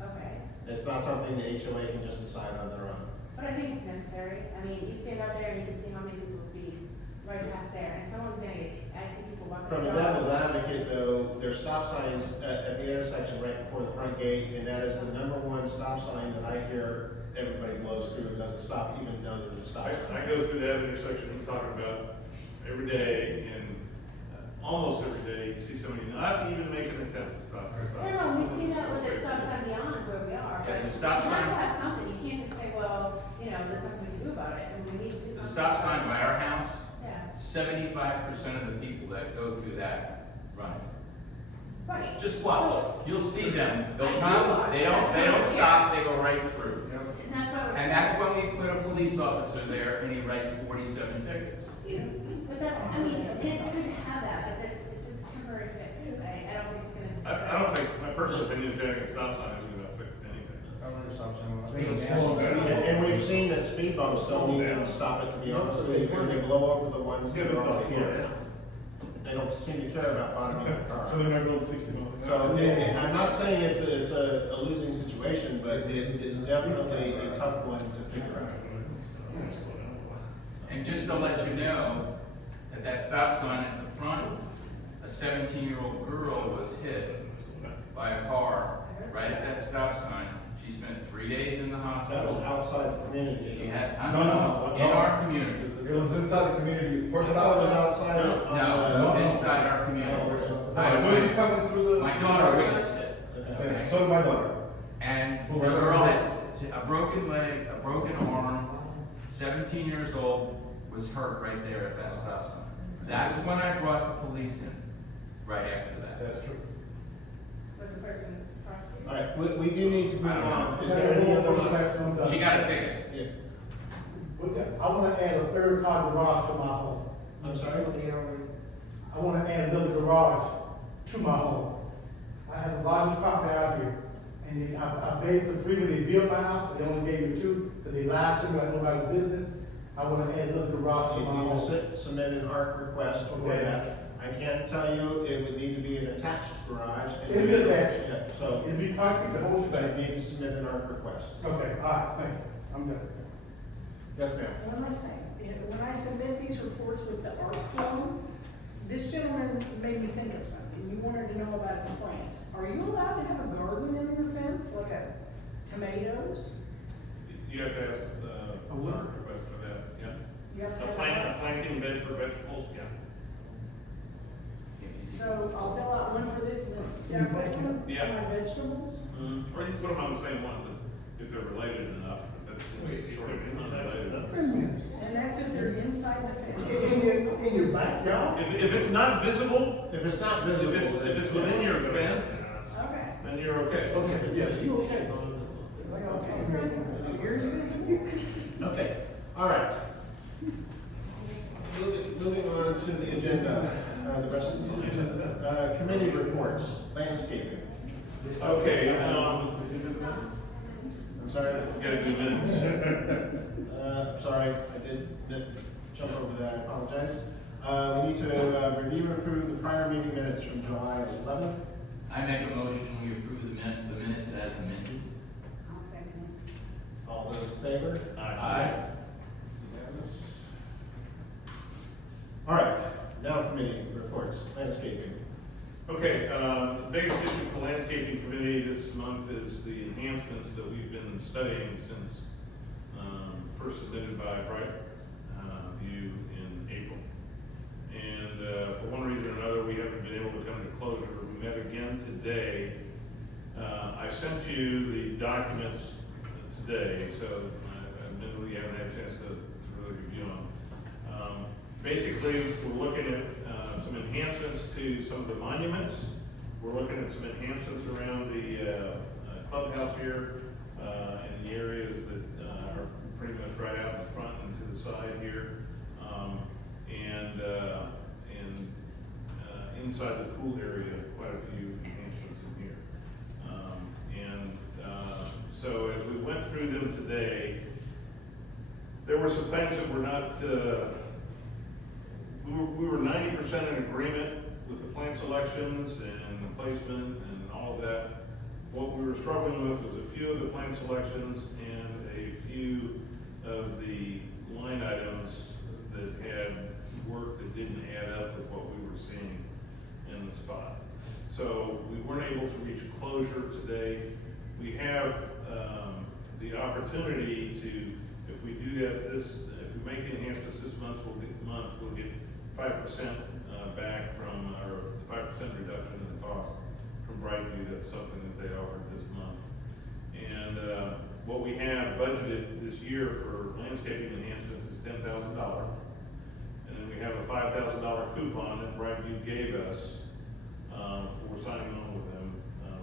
Okay, It's not something the HOA can just decide on their own. but I think it's necessary. I mean, you stand out there and you can see how many people speed right past there, and someone's gonna I see people walking. From a devil's advocate though, there's stop signs at the intersection right before the front gate, and that is the #1 stop sign that I hear everybody blows through and doesn't stop even though there's a stop sign. I go through that intersection he's talking about every day, and almost every day, you see somebody not even make an attempt to stop. No, we see that with the stop sign beyond where we are, Yeah, but the you stop have to sign- have something. You can't just say, well, you know, there's nothing we can do about it, and we need to do something. The stop sign by our house, Yeah, 75% of the people that go through that run it. right. Just watch, you'll see them, I they'll do come, watch. they That's don't not stop, they go right through. And that's why we're. And that's when we put a police officer there and he writes 47 tickets. But that's, I mean, it's good to have that, but it's just a temporary fix. I don't think it's gonna. I don't think, my personal opinion is adding a stop sign isn't gonna affect anything. I don't think stop sign. I think It'll it's slow slow them down. And we've seen that speed bumps don't even stop it, to be honest with you, because they blow over the ones that are already here. They don't seem to care about bottoming the car. So they're not going 60 miles an hour. So, I'm not saying it's a losing situation, but it is definitely a tough one to figure out. And just to let you know, at that stop sign at the front, a 17-year-old girl was hit by a car right at that stop sign. She spent 3 3 days in the That was hospital. outside the community. She had, No. in our community. It was inside the community, I first thought it was outside. outside. No, on it was the- inside our community. As soon as you come in through the. My daughter witnessed it, Yeah, okay? so did my daughter. And the Right. girl had a broken leg, a broken arm, 17 years old, was hurt right there at that stop sign. That's when I brought the police in, right after that. That's true. Was the person prosecuted? All right, we do need to move I don't on. know. Is there any other? She got a ticket. Yeah. I wanna add a third car garage to my home. I'm sorry? I wanna add another garage to my home. I have the largest property out here, and then I paid for 3 when they built my house, they only gave me 2, but they lied to me like nobody's business. I wanna add another garage to You my need home. to submit an ARC request for Okay. that. I can't tell you, it would need to be an attached garage. and- It'll be attached. Yeah, so It'll be perfect, the whole you thing. need to submit an ARC request. Okay, all right, thank you, I'm done. Yes, ma'am. One last thing, when I submit these reports with the art form, this gentleman made me think of something. You wanted to know about his plants. Are you allowed to have a garden in your fence, like a tomatoes? You have to ask, a request for that, yeah. You have to A have planting bed for vegetables, yeah. So I'll fill out one for this and then a separate one for Yeah. my vegetables? Or you can put them on the same one, but if they're related enough, but that's the way it's sort of unrelated. Wait a minute. And that's if they're inside the fence. In your backyard? If it's not visible, If it's not if visible. it's within your fence, Okay. then you're okay. Okay, yeah, you okay? Yours is? Okay, all right. Moving on to the agenda, the rest of the agenda. Committee reports, landscaping. Okay, I'm sorry. you gotta do minutes. I'm sorry, I did jump over that, I apologize. We need to review and approve the prior meeting minutes from July 11th. I make a motion, we approve the minutes as amended. All those in favor? Aye. Unanimous. All right, now committee reports, landscaping. Okay, the biggest issue for landscaping committee this month is the enhancements that we've been studying since, first submitted by Bright View in April. And, for one reason or another, we haven't been able to come to closure. We met again today. I sent you the documents today, so admittedly you haven't had a chance to really review them. Basically, we're looking at some enhancements to some of the monuments. We're looking at some enhancements around the clubhouse here in the areas that are pretty much right out in front and to the side here. Inside the pool area, quite a few enhancements in here. So as we went through them today, there were some things that were not, we were 90% in agreement with the plant selections and the placement and all of that. What we were struggling with was a few of the plant selections and a few of the line items that had work that didn't add up with what we were seeing in the spot. So we weren't able to reach closure today. We have the opportunity to, if we do that if we make the enhancements this month, we'll get 5% back from, or 5% reduction in the cost from Brightview. That's something that they offered this month. And what we have budgeted this year for landscaping enhancements is $10,000. And then we have a $5,000 coupon that Brightview gave us for signing on with them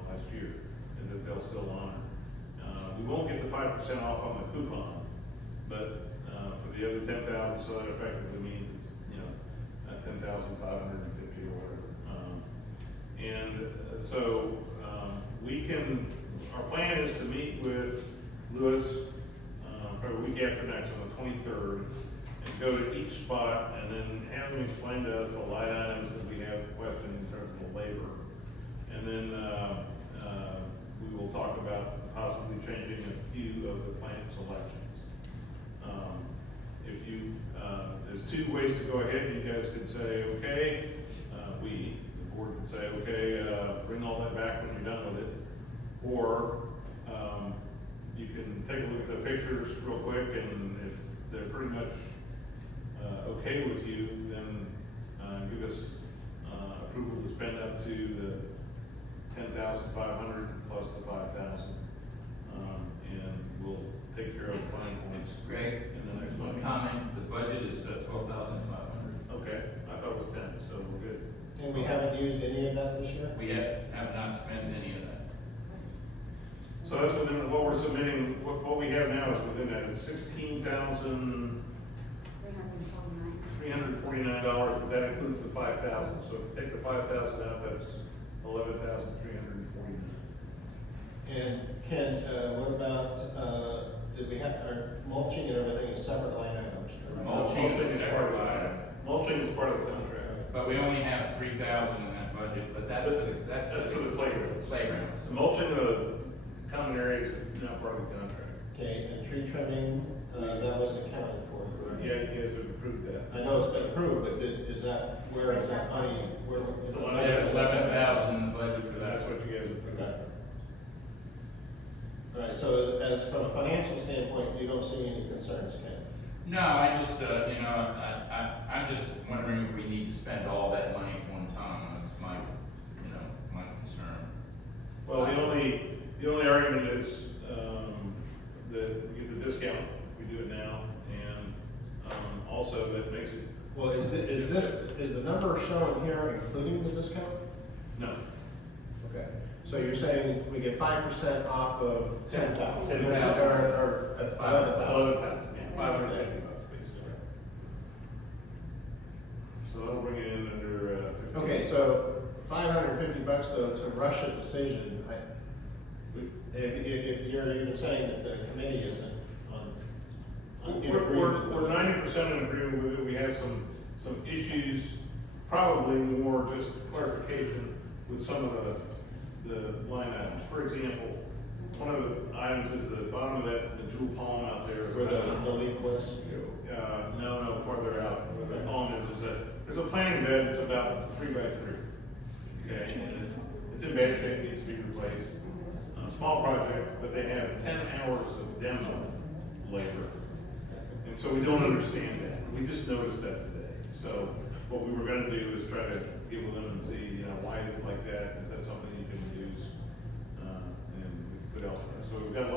last year, and that they'll still honor. We won't get the 5% off on the coupon, but for the other 10,000, so that effectively means it's, 10,550 or whatever. So our plan is to meet with Lewis probably week after next on the 23rd, and go to each spot and then have them explain to us the line items that we have questioned in terms of the labor. And then we will talk about possibly changing a few of the plant selections. There's two ways to go ahead. You guys could say, okay, the board could say, okay, bring all that back when you're done with it. Or you take a look at the pictures real quick, and if they're pretty much, okay with you, then, give us, approval to spend up to the 10,500 plus the 5,000. And we'll take care of the fine points Greg, in the next one month. comment, the budget is 12,500. Okay, I thought it was 10, so we're good. And we haven't used any of that this year? We have not spent any of that. So that's within what we're submitting, what we have now is within that, it's $16,349, but that includes the 5,000. So if you take the 5,000 out, that's 11,349. And Ken, what about, did we have, our mulching and everything is separate line items? correct? Mulching is a separate line. Mulching is part of the contract. But we only have 3,000 in that budget, but that's for the playgrounds. playgrounds. The mulching of the common areas is not part of the contract. Okay, and tree trimming, that wasn't accounted for, correct? Yeah, you guys have approved that. I know it's been approved, but is that, where is that money, where is it? There's 11,000 in the budget for that. That's what you guys approved. Okay. All right, so as from a financial standpoint, you don't see any concerns, Ken? No, I just, I'm just wondering if we need to spend all that money at one time. That's my, my concern. Well, the only argument is, that we get the discount if we do it now, and, also that makes it. Well, is the number shown here including the discount? No. Okay, so you're saying we get 5% off of 10,000? 10,000. Or That's 11,000? 11,000, yeah, $550 basically. So that'll bring it in under, 15. Okay, so $550 though to rush a decision, if you're even saying that the committee isn't on in agreement with We're it. 90% in agreement with it. We have some issues, probably more just clarification with some of the line items. For example, one of the items is the bottom of that, the jewel palm out there. Where the leak was? No, farther out, where the palm is that there's a planting bed that's about 3 by 3. Okay, and it's in bad shape, needs to be replaced. Small project, but they have 10 hours of demo labor. And so we don't understand that. We just noticed that today. So what we were gonna do is try to get with them and see, why is it like that? Is that something you can reduce? And we can put elsewhere. So we've got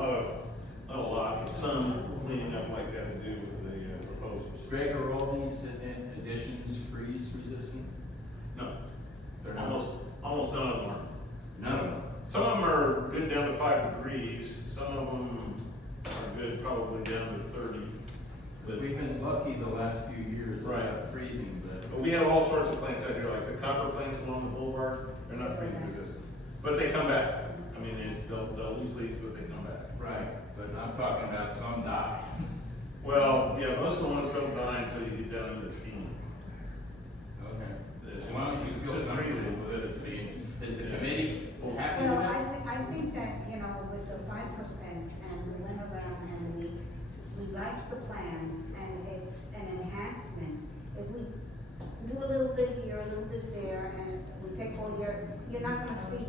not a lot, but some cleaning up like that to do with the proposals. Greg, are all these additions freeze resistant? No, They're not. almost none of them are. None of them. Some of them are good down to 5 degrees. Some of them are good probably down to 30. But we've been lucky the last few years Right. about freezing, But we have all sorts of plants out here, like the copper plants along the boulevard, they're not freeze resistant. But they come back. I mean, they'll lose leaves, but they come back. right, but I'm talking about some die. Well, yeah, most of the ones don't die until you get down into the field. Okay. It's- As long as you it's feel just comfortable freezing. with it, is the committee happy with Well, it? I think that, with the 5%, and we went around and we liked the plans, and it's an enhancement. If we do a little bit here, a little bit there, and we take all you're not gonna see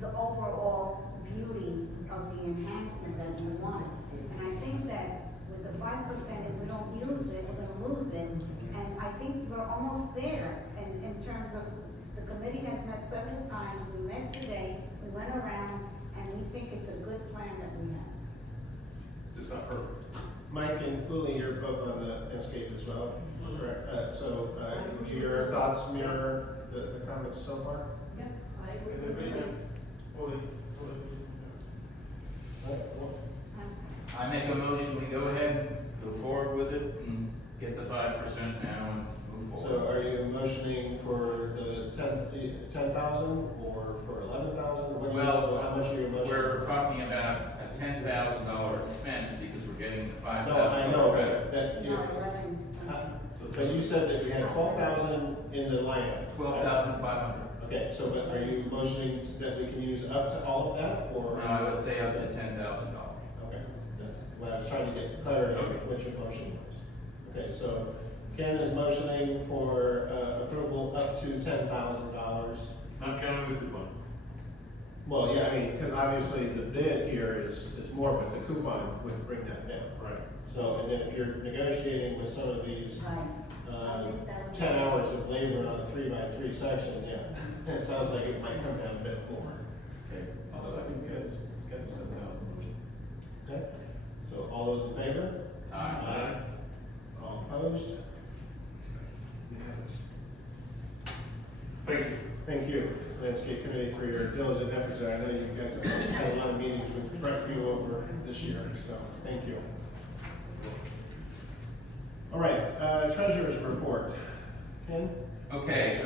the overall beauty of the enhancement that you want. And I think that with the 5%, if we don't use it, we're gonna lose it. And I think we're almost there in terms of, the committee has met several times, we met today, we went around, and we think it's a good plan that we have. It's just not perfect. Mike and Uli, you're both on the landscape as well, correct? So, do your thoughts mirror the comments so far? Yeah, I agree with you. I make a motion, we go ahead, go forward with it, and get the 5% now and move forward. So are you motioning for the 10,000 or for 11,000? Well, How much are you motioning? We're talking about a $10,000 expense because we're getting the 5,000. No, I know, but that you, Not 11 but you said that we had 12,000 in the line item. 12,500. Okay, so but are you motioning that we can use up to all of that, or? No, I would say up to $10,000. Okay, that's what I was trying to get clarity on what your motion was. Okay, so Ken is motioning for approval up to $10,000. Not counting the coupon. Well, yeah, I mean, because obviously the bid here is more, but the coupon would bring that down. Right. So, and then if you're negotiating with some of these, Right. I think that would be- 10 hours of labor on a 3x3 section, yeah, it sounds like it might come down a bit more. Okay. I'll second Ken's 7,000 motion. Okay, so all those in favor? Aye. All opposed? Unanimous. Thank you. Thank you, Landscape Committee, for your diligent efforts. I know you guys have had a lot of meetings with Brett View over this year, so thank you. All right, treasurer's report. Ken? Okay,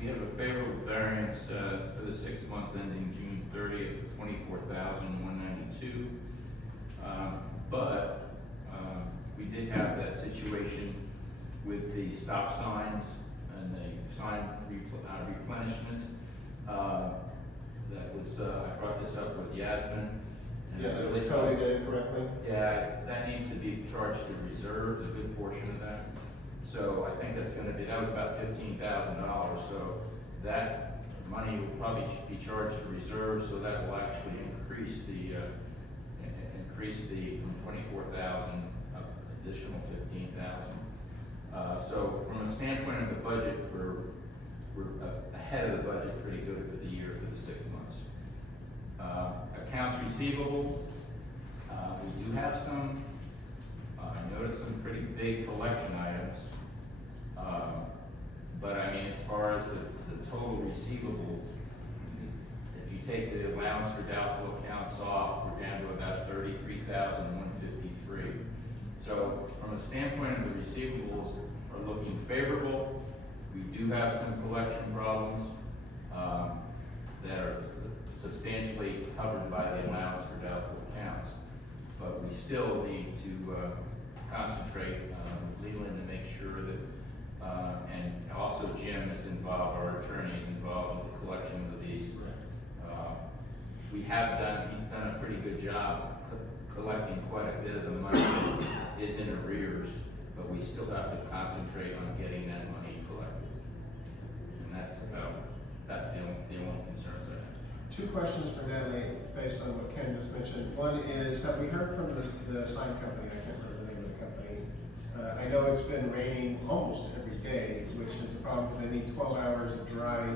we have a favorable variance, for the 6 month ending June 30th, 24,192. But, we did have that situation with the stop signs and the sign replenishment. That was, I brought this up with Yasmin. and Yeah, I that was really coded felt- incorrectly. Yeah, that needs to be charged to reserve, a good portion of that. So I think that's gonna be, that was about $15,000, so that money will probably be charged to reserve, so that will actually increase the, from 24,000, up additional 15,000. So from a standpoint of the budget, we're ahead of the budget pretty good for the year, for the 6 months. Accounts receivable, we do have some, I noticed some pretty big collection items. But I mean, as far as the total receivables, if you take the allowance for doubtful accounts off, we're down to about 33,153. So from a standpoint of the receivables are looking favorable. We do have some collection problems, that are substantially covered by the allowance for doubtful accounts. But we still need to, concentrate, with Leland to make sure that, and also Jim is involved, our attorney is involved with the collection of these. He's done a pretty good job collecting quite a bit of the money that is in arrears, but we still have to concentrate on getting that money collected. And that's the only concerns I have. 2 questions for Natalie, based on what Ken just mentioned. One is, have we heard from the sign company? I can't remember the name of the company. I know it's been raining almost every day, which is a problem because they need 12 hours of dry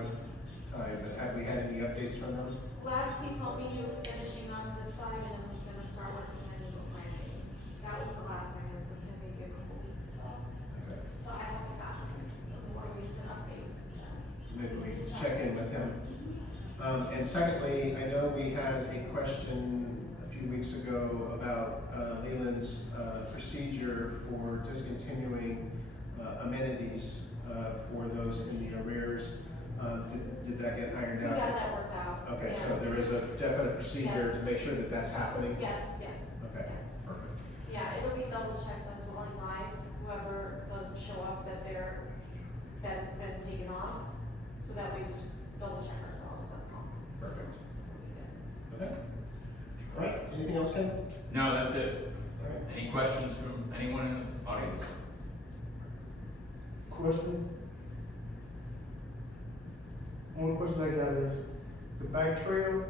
time, but have we had any updates from them? Last he told me he was finishing on this side and was gonna start working on Eagles Landing. That was the last I heard from him, maybe a couple weeks ago. Okay. So I haven't gotten more recent updates since then. Maybe we can check in with them. And secondly, I know we had a question a few weeks ago about Leland's procedure for discontinuing amenities for those in the arrears. Did that get ironed We out? got that worked out. Okay, Yeah. so there is a definite procedure to Yes. make sure that that's happening? Yes, Okay, yes. perfect. Yeah, it'll be double checked on Dwelling Live, whoever doesn't show up, that it's been taken off, so that we just double check ourselves, that's all. Perfect. Okay. All right, anything else, Ken? No, that's it. All right. Any questions from anyone in the audience? Question? One question I got is, the back trail,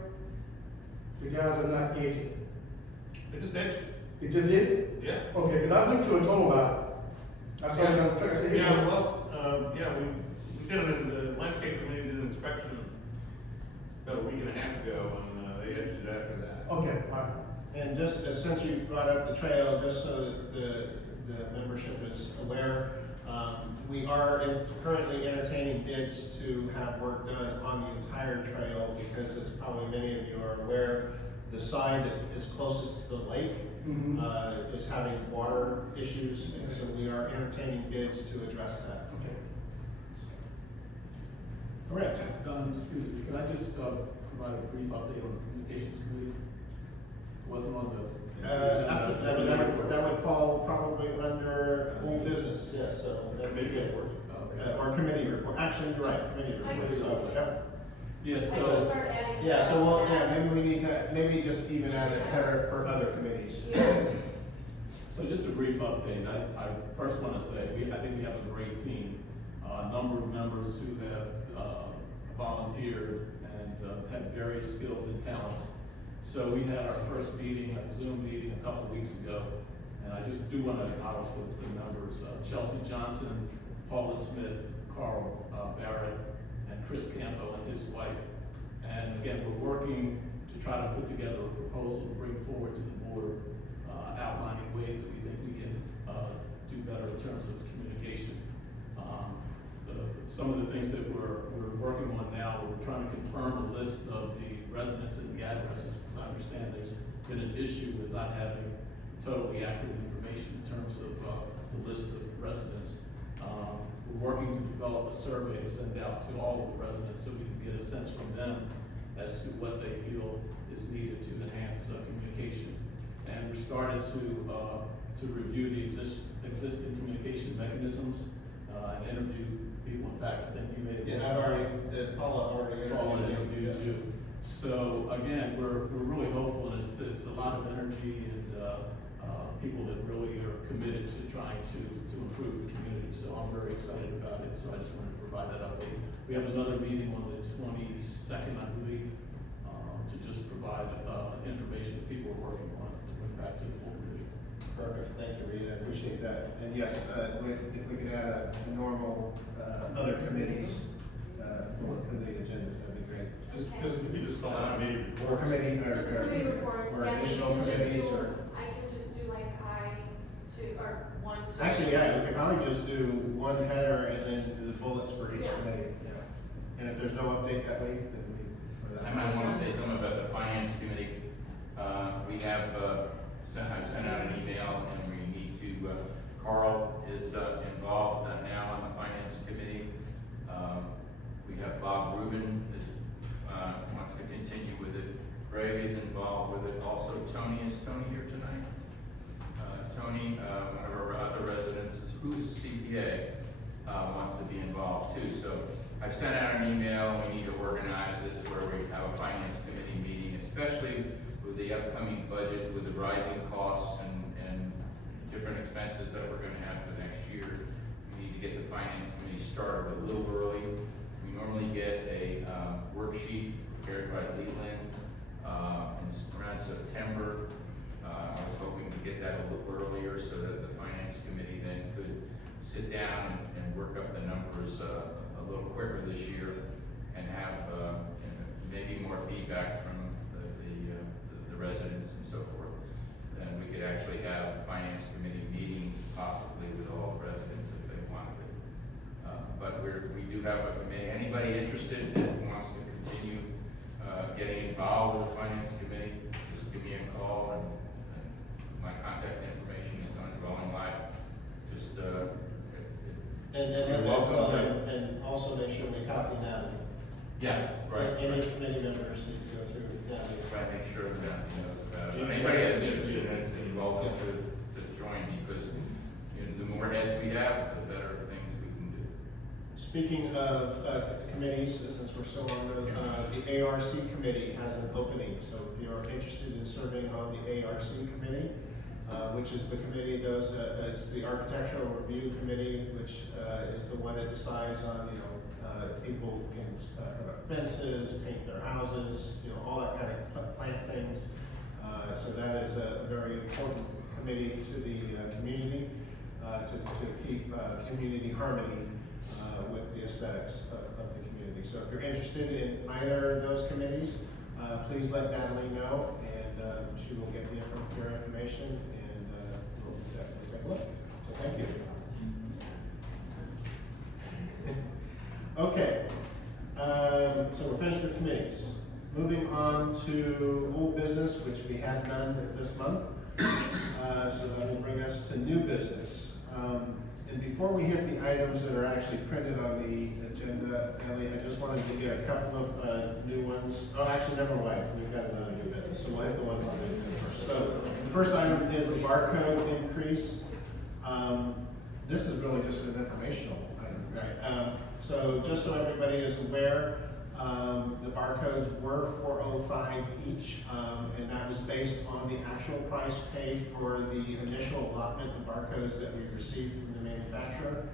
the guys are not edging. They just edged. They just did it? Yeah. Okay, cause I went to a toll lot. I saw them, I said, hey, Yeah, well, yeah, we did the landscape committee did an inspection about a week and a half ago, and they edged it after that. Okay, all right. And just, since you brought up the trail, just so that the membership is aware, we are currently entertaining bids to have work done on the entire trail, because as probably many of you are aware, the side that is closest to the lake is having water issues, and so we are entertaining bids to address that. Okay. All right. Don, excuse me, can I just, provide a brief update on the communications committee? Wasn't on the. Absolutely, I mean, that would fall probably under old business, yes, so that would be good. Okay. Or committee report, actually, you're right, committee report, so, yep. Yes, I just so, started adding. Yeah, so we'll, maybe we need to, maybe just even add a header for other committees. Yeah. so just a brief update. I first want to say, I think we have a great team. A number of members who have, volunteered and have various skills and talents. So we had our first meeting, a Zoom meeting a couple of weeks ago, and I just do want to acknowledge the members, Chelsea Johnson, Paula Smith, Carl Barrett, and Chris Campo and his wife. And again, we're working to try to put together a proposal to bring forward to the board, outlining ways that we think we can do better in terms of communication. Some of the things that we're working on now, we're trying to confirm a list of the residents and the addresses, because I understand there's been an issue with not having totally accurate information in terms of the list of residents. We're working to develop a survey to send out to all of the residents so we can get a sense from them as to what they feel is needed to enhance communication. And we started to review the existing communication mechanisms and interview people. In fact, I think you may have. Yeah, Paula already interviewed you. So again, we're really hopeful, and it's a lot of energy and people that really are committed to trying to improve the community. So I'm very excited about it. So I just wanted to provide that update. We have another meeting on the 22nd, I believe, to just provide information that people are working on to bring back to the full community. Perfect, thank you, Rita, I appreciate that. And yes, if we could add a normal, other committees, bullet for the agendas, that'd be great. Just, if you just call out a meeting Or report. committee, Just committee reports, or yeah, additional you can just committees, do- or. I can just do like or 1, 2. Actually, yeah, we could probably just do one header and then the bullets for each Yeah. committee, yeah. And if there's no update that week, then we. I might wanna say something about the finance committee. We have, I've sent out an email and we need to, Carl is, involved now on the finance committee. We have Bob Rubin is, wants to continue with it. Greg is involved with it. Also, is Tony here tonight? Tony, one of our other residents, who's a CPA, wants to be involved too. So I've sent out an email. We need to organize this where we have a finance committee meeting, especially with the upcoming budget, with the rising costs and different expenses that we're gonna have for next year. We need to get the finance committee started a little early. We normally get a worksheet prepared by Leland around September. I was hoping to get that a little earlier so that the finance committee then could sit down and work up the numbers a little quicker this year and have maybe more feedback from the residents and so forth. Then we could actually have a finance committee meeting possibly with all the residents if they wanted it. But we do have a committee. Anybody interested that wants to continue getting involved with the finance committee, just give me a call and my contact information is on Dwelling Live. Just, you're welcome to. And also make sure we copy Natalie. Yeah, right. Any committee members need to go through Natalie. Try to make sure that knows about it. Anybody that's interested is welcome to join because the more heads we have, the better things we can do. Speaking of committees, since we're still on the ARC committee has an opening. So if you're interested in serving on the ARC committee, which is the committee it's the architectural review committee, which is the one that decides on, people can put up fences, paint their houses, all that kind of plant things. So that is a very important committee to the community, to keep community harmony with the aesthetics of the community. So if you're interested in either of those committees, please let Natalie know, and she will get your information, and we'll definitely take a look. So thank you. Okay, so we're finished with committees. Moving on to old business, which we had none this month. So that will bring us to new business. And before we hit the items that are actually printed on the agenda, Ellie, I just wanted to get a couple of new ones. Oh, actually, never mind. We've got another new business, so we'll hit the ones on the agenda first. So the first item is the barcode increase. This is really just an informational item, right? So just so everybody is aware, the barcodes were $4.05 each, and that was based on the actual price paid for the initial allotment of barcodes that we received from the manufacturer.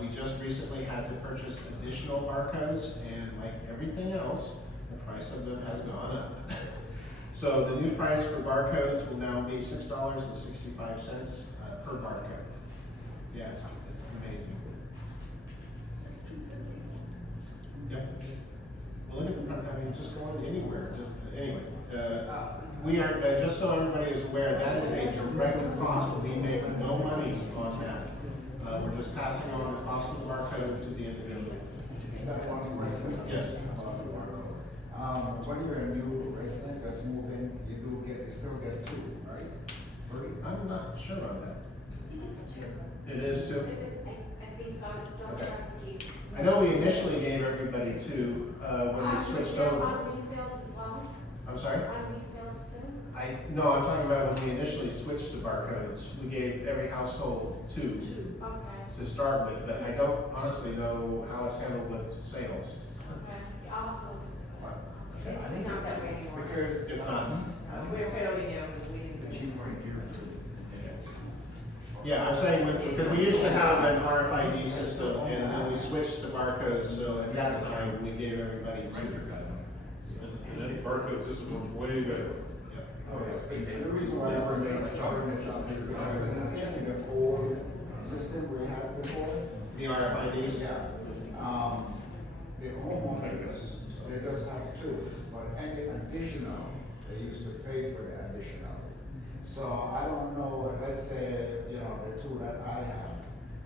We just recently had to purchase additional barcodes, and like everything else, the price of them has gone up. So the new price for barcodes will now be $6.65 per barcode. Yeah, it's amazing. Yep. Well, look at the, I mean, just going anywhere, just, anyway. We are, just so everybody is aware, that is a direct cost. We make no money on that. We're just passing on the cost of the barcode to the individual. Yes. When you're a new resident that's moved in, you still get two, right? Free? I'm not sure on that. It's two. It is too? I think so, don't Okay. check the keys. I know we initially gave everybody two, when we switched over. On resales as well? I'm sorry? On resales too? No, I'm talking about when we initially switched to barcodes, we gave every household two Okay, to start with, but I don't honestly know how it's handled with sales. okay, I'll have to look into it. It's not that way anymore. Because. It's not. We're fairly new, we didn't. Yeah, I'm saying, because we used to have an RFID system, and then we switched to barcodes, so at that time, we gave everybody two. And that barcode system was way better. Okay, the reason why I bring this up is because I'm checking the old system we had before. The RFIDs? Yeah. The homeowners, they just have two, but any additional, they used to pay for the additional. So I don't know, let's say, you know, the two that I have,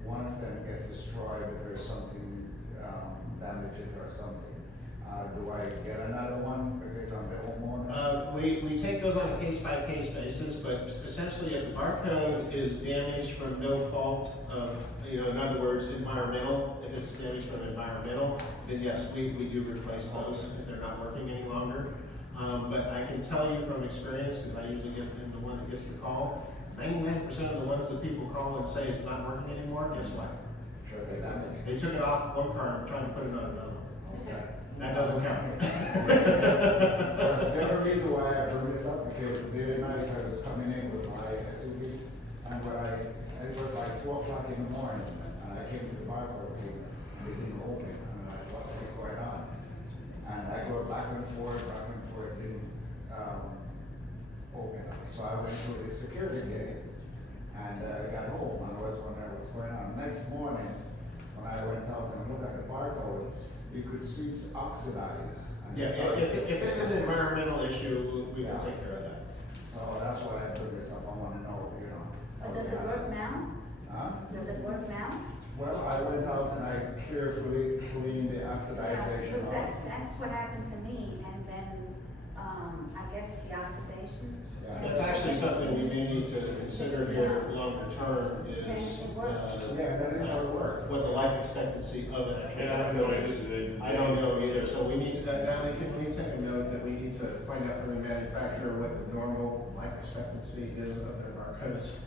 one of them get destroyed because something, damaged or something. Do I get another one because I'm the homeowner? We take those on a case-by-case basis, but essentially if the barcode is damaged from no fault of, in other words, environmental, if it's damaged from environmental, then yes, we do replace those if they're not working any longer. But I can tell you from experience, because I usually get the one that gets the call, 99% of the ones that people call and say it's not working anymore, guess what? Sure, they damaged. They took it off one car and trying to put it on another one. Okay. That doesn't happen. The other reason why I bring this up, because the other night I was coming in with my SUV, and it was like 4 o'clock in the morning, and I came to the barcode thing, and it didn't open, and I'm like, what is going on? And I go back and forth, it didn't, open. So I went through the security gate, and I got home, and I was wondering what's going on. Next morning, when I went out and looked at the barcode, you could see it's oxidized. And Yeah, if it's an environmental issue, we can take care of that. So that's why I bring this up, I wanna know, But does it work now? Huh? Does it work now? Well, I went out and I carefully cleaned the oxidization Because off. that's what happened to me, and then, I guess the oxidation. Yeah. That's actually something we may need to consider here longer term is, Yeah, that is how it works. what the life expectancy of it actually. And I have no idea. I don't know either, so we need to, Natalie, can we take a note that we need to find out from the manufacturer what the normal life expectancy is of their barcodes?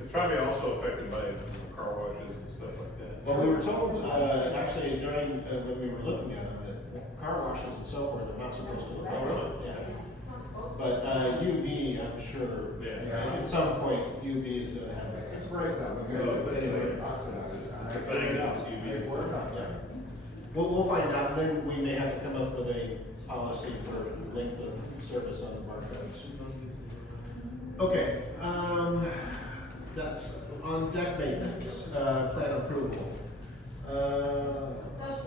It's probably also affected by car washes and stuff like that. Well, we were told, actually during, when we were looking at them, that car washes and so forth are not supposed to affect them, yeah. It's not supposed to. But, UV, I'm sure, Yeah. at some point, UV is gonna have that. It's right now, So, because but it's anyway. oxidized. And I It's a figured thing, out, it's UV. it worked out. Yeah. We'll find out, and then we may have to come up with a policy for length of service on the barcodes. Okay, that's on deck maintenance, plan approval.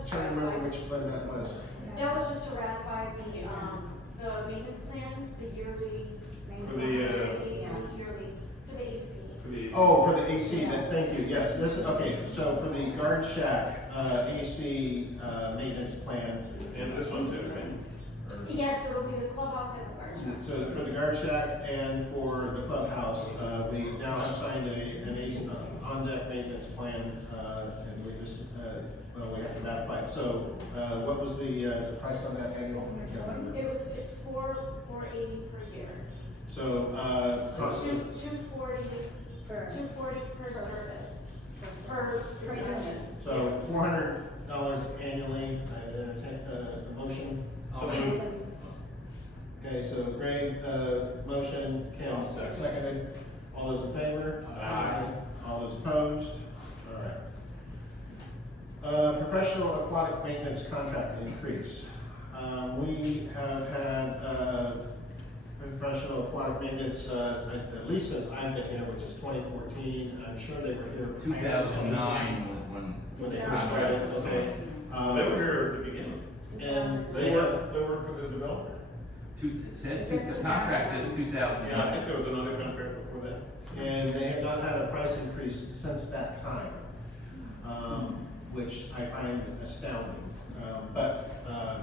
Trying to remember which one that was. That was just to ratify the maintenance plan, the yearly. For the, Yearly, for the AC. For the. Oh, for the AC, thank you, yes, this, okay, so for the guard shack, AC, maintenance plan. And this one too, right? Or- Yes, it'll be the clubhouse and the guard shack. So for the guard shack and for the clubhouse, we now have signed an AC, on-deck maintenance plan, and we just, well, we have to ratify it. So, what was the price on that annual? I can't remember. It's $480 per year. So, cost of- $240 per service, per unit. so $400 annually, I entertain a motion. So All- moved. Okay, so Greg, motion, Kim seconded. All those in favor? Aye. All those opposed? All right. Professional aquatic maintenance contract increase. We have had, professional aquatic maintenance, at least since I've been here, which is 2014. I'm sure they were here. 2009 was when They the first contract started, was okay. signed. They were here at the beginning. And They worked for the developer. It said, the contract says 2009. Yeah, I think there was another contract before that. And they have not had a price increase since that time, which I find astounding. But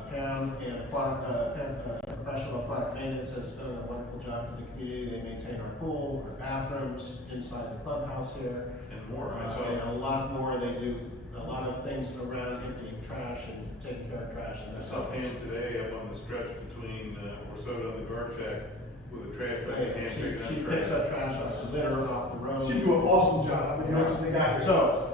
Pam and professional aquatic maintenance has done a wonderful job for the community. They maintain our pool, our bathrooms, inside the clubhouse here. And more, I saw. And a lot more. They do a lot of things around emptying trash and taking care of trash. And I saw Pam today up on the stretch between, Orsoda and the guard shack with a trash bag and hand picking up She trash. picks up trash off the litter off the road. She do an awesome job, I mean, once they got here. So,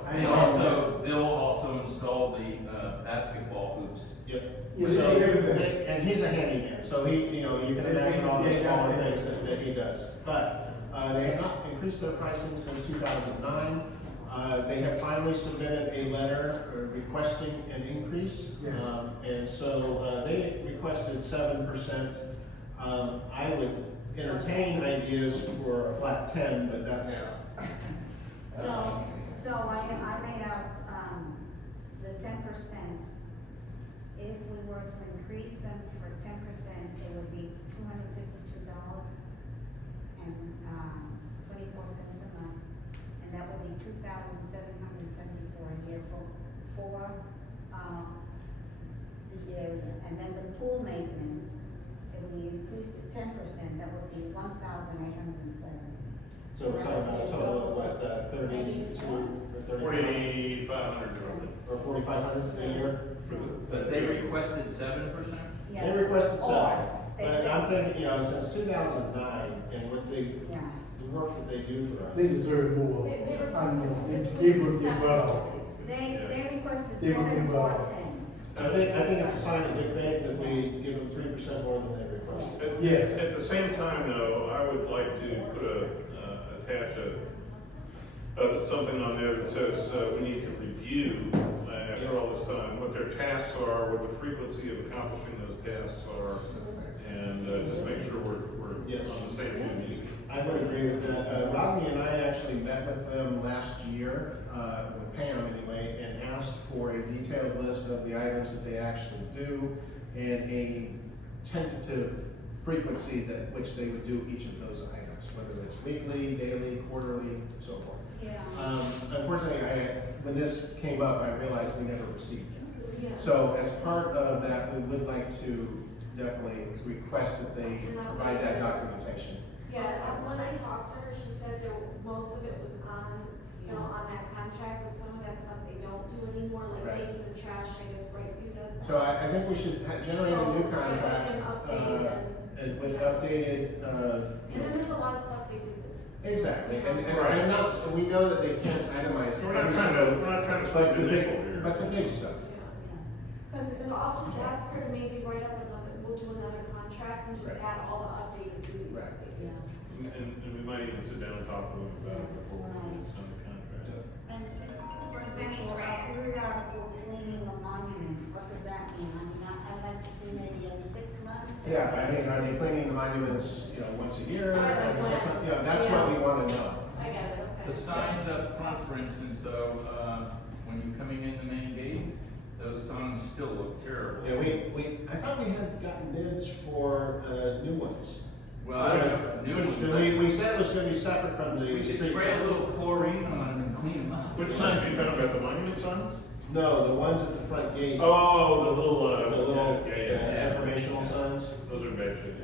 They'll also install the basketball hoops. Yep. Yeah, So, they do everything. and he's a handyman, so he, you know, you can imagine all the smaller things that he does. But, they have not increased their pricing since 2009. They have finally submitted a letter requesting an increase. Yes. And so, they requested 7%. I would entertain ideas for a flat 10, but that's. So I made out, the 10%. If we were to increase them for 10%, it would be $252 and, 24 cents a month. And that would be $2,774 a year for, the area. And then the pool maintenance, if we increased it 10%, that would be $1,807. So we're talking about a total of what, 32 or 30? 4,500 roughly. Or 4,500 a year? But they requested 7%? They requested 7, Or, they but said- I'm thinking, you know, since 2009, and what they, Yeah. the work that they do for us. They deserve more. They were I know, requesting they would get well. They requested They would 7 give or up. 10. I think it's a sign of good faith if we give them 3% more than they requested. Yes. At the same time, though, I would like to put attach something on there that says, we need to review, after all this time, what their tasks are, what the frequency of accomplishing those tasks are, and, just make sure we're Yes. on the same page. I would agree with that. Rodney and I actually met with them last year, with Pam anyway, and asked for a detailed list of the items that they actually do and a tentative frequency that which they would do each of those items, whether it's weekly, daily, quarterly, so forth. Yeah. Unfortunately, when this came up, I realized we never received it. Yeah. So as part of that, we would like to definitely request that they provide that documentation. Yeah, when I talked to her, she said that most of it was still on that contract, but some of that stuff they don't do anymore, like Right. taking the trash, I guess Brightview does that. So I think we should generate a new So, contract, yeah, updated and with updated, And then there's a lot of stuff they do. exactly, and I'm not, we know that they can't itemize We're not every trying to, single, we're not trying to but squeeze the a big, nickel here. but the big stuff. Cause it's. So I'll just ask her to maybe write up another, we'll do another contract and just Right. add all the updated duties Right. that they do. Yeah. And we might even sit down and talk with them about it before we sign the contract. And for example, periodical cleaning of monuments, what does that mean? I mean, I'd like to see maybe every 6 months. Yeah, I mean, are they cleaning the monuments, you know, once a year, or every 6 months? You know, that's what we wanna know. I get it, okay. The signs up front, for instance, though, when you're coming in the main gate, those signs still look terrible. Yeah, I thought we had gotten bids for, new ones. Well, I don't know, new ones, We said it was gonna be separate from the we could street spray a signs. little chlorine on them and clean them up. Which signs are you talking about, the monument signs? No, the ones at the front gate. Oh, the little, The little, yeah. informational signs. Those are bad shit.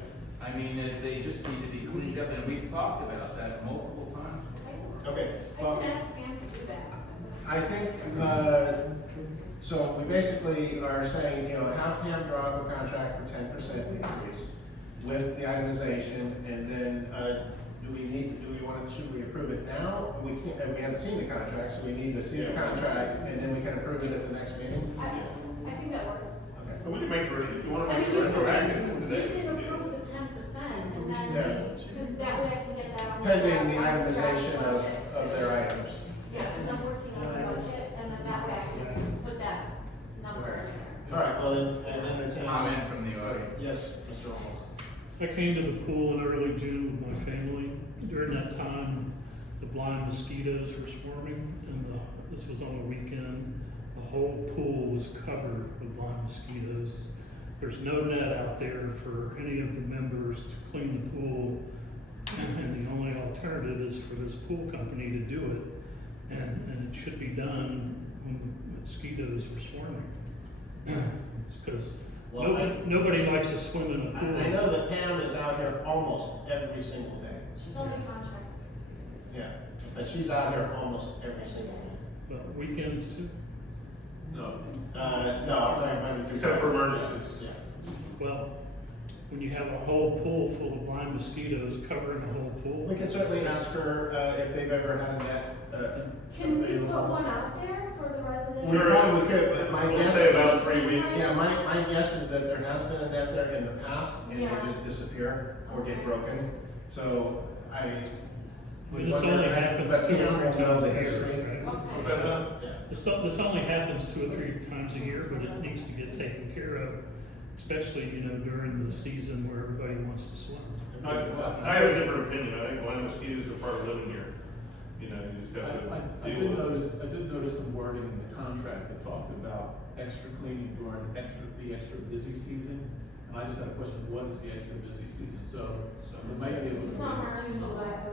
I mean, they just need to be cleaned up, and we've talked about that multiple times before. Okay, I well, can ask Pam to do that. I think, so we basically are saying, you know, have Pam draw up a contract for 10% increase with the itemization, and then, should we approve it now? We can't, we haven't seen the contract, so we need to see the contract, and then we can approve it at the next meeting? I think that works. Okay. But we can make it, you wanna I make mean, it retroactive to today? You can approve the 10% and then, Yeah. because that way I can get that on the. Pending the draft itemization budget. of their items. Yeah, because I'm working on the budget and then that way I can put that number in there. All right, well, then, and entertain. Comment I came to the pool in early June with my family. During that time, the blind mosquitoes were swarming, and this was on a weekend. The whole pool was covered with blind mosquitoes. There's no net out there for any of the members to clean the pool, and the only alternative is for this pool company to do it, and it should be done when the mosquitoes were swarming. It's because nobody likes to swim in a pool. I know that Pam is out here almost every single day. She's only contracted. Yeah, but she's out here almost every single day. But weekends too? No, No, I'm talking about. except for emergencies. Yeah. Well, when you have a whole pool full of blind mosquitoes covering a whole pool. We can certainly ask her, if they've ever had a net, Can we put available. one out there for the residents? We probably could, but my We'll guess. stay about 3 weeks. Yeah, my guess is that there has been a net there in the past, and they Yeah. just disappear or get broken. So we This wonder- only happens but 2 or Pam 3 will know the times a history. year, right? What's that, huh? Yeah. This only happens 2 or 3 times a year, but it needs to get taken care of, especially, during the season where everybody wants to swim. I have a different opinion. I think blind mosquitoes are part of living here. You just have to I deal did with it. notice some wording in the contract that talked about extra cleaning during the extra busy season. And I just had a question, what is the extra busy season? So it might be able to. Summer.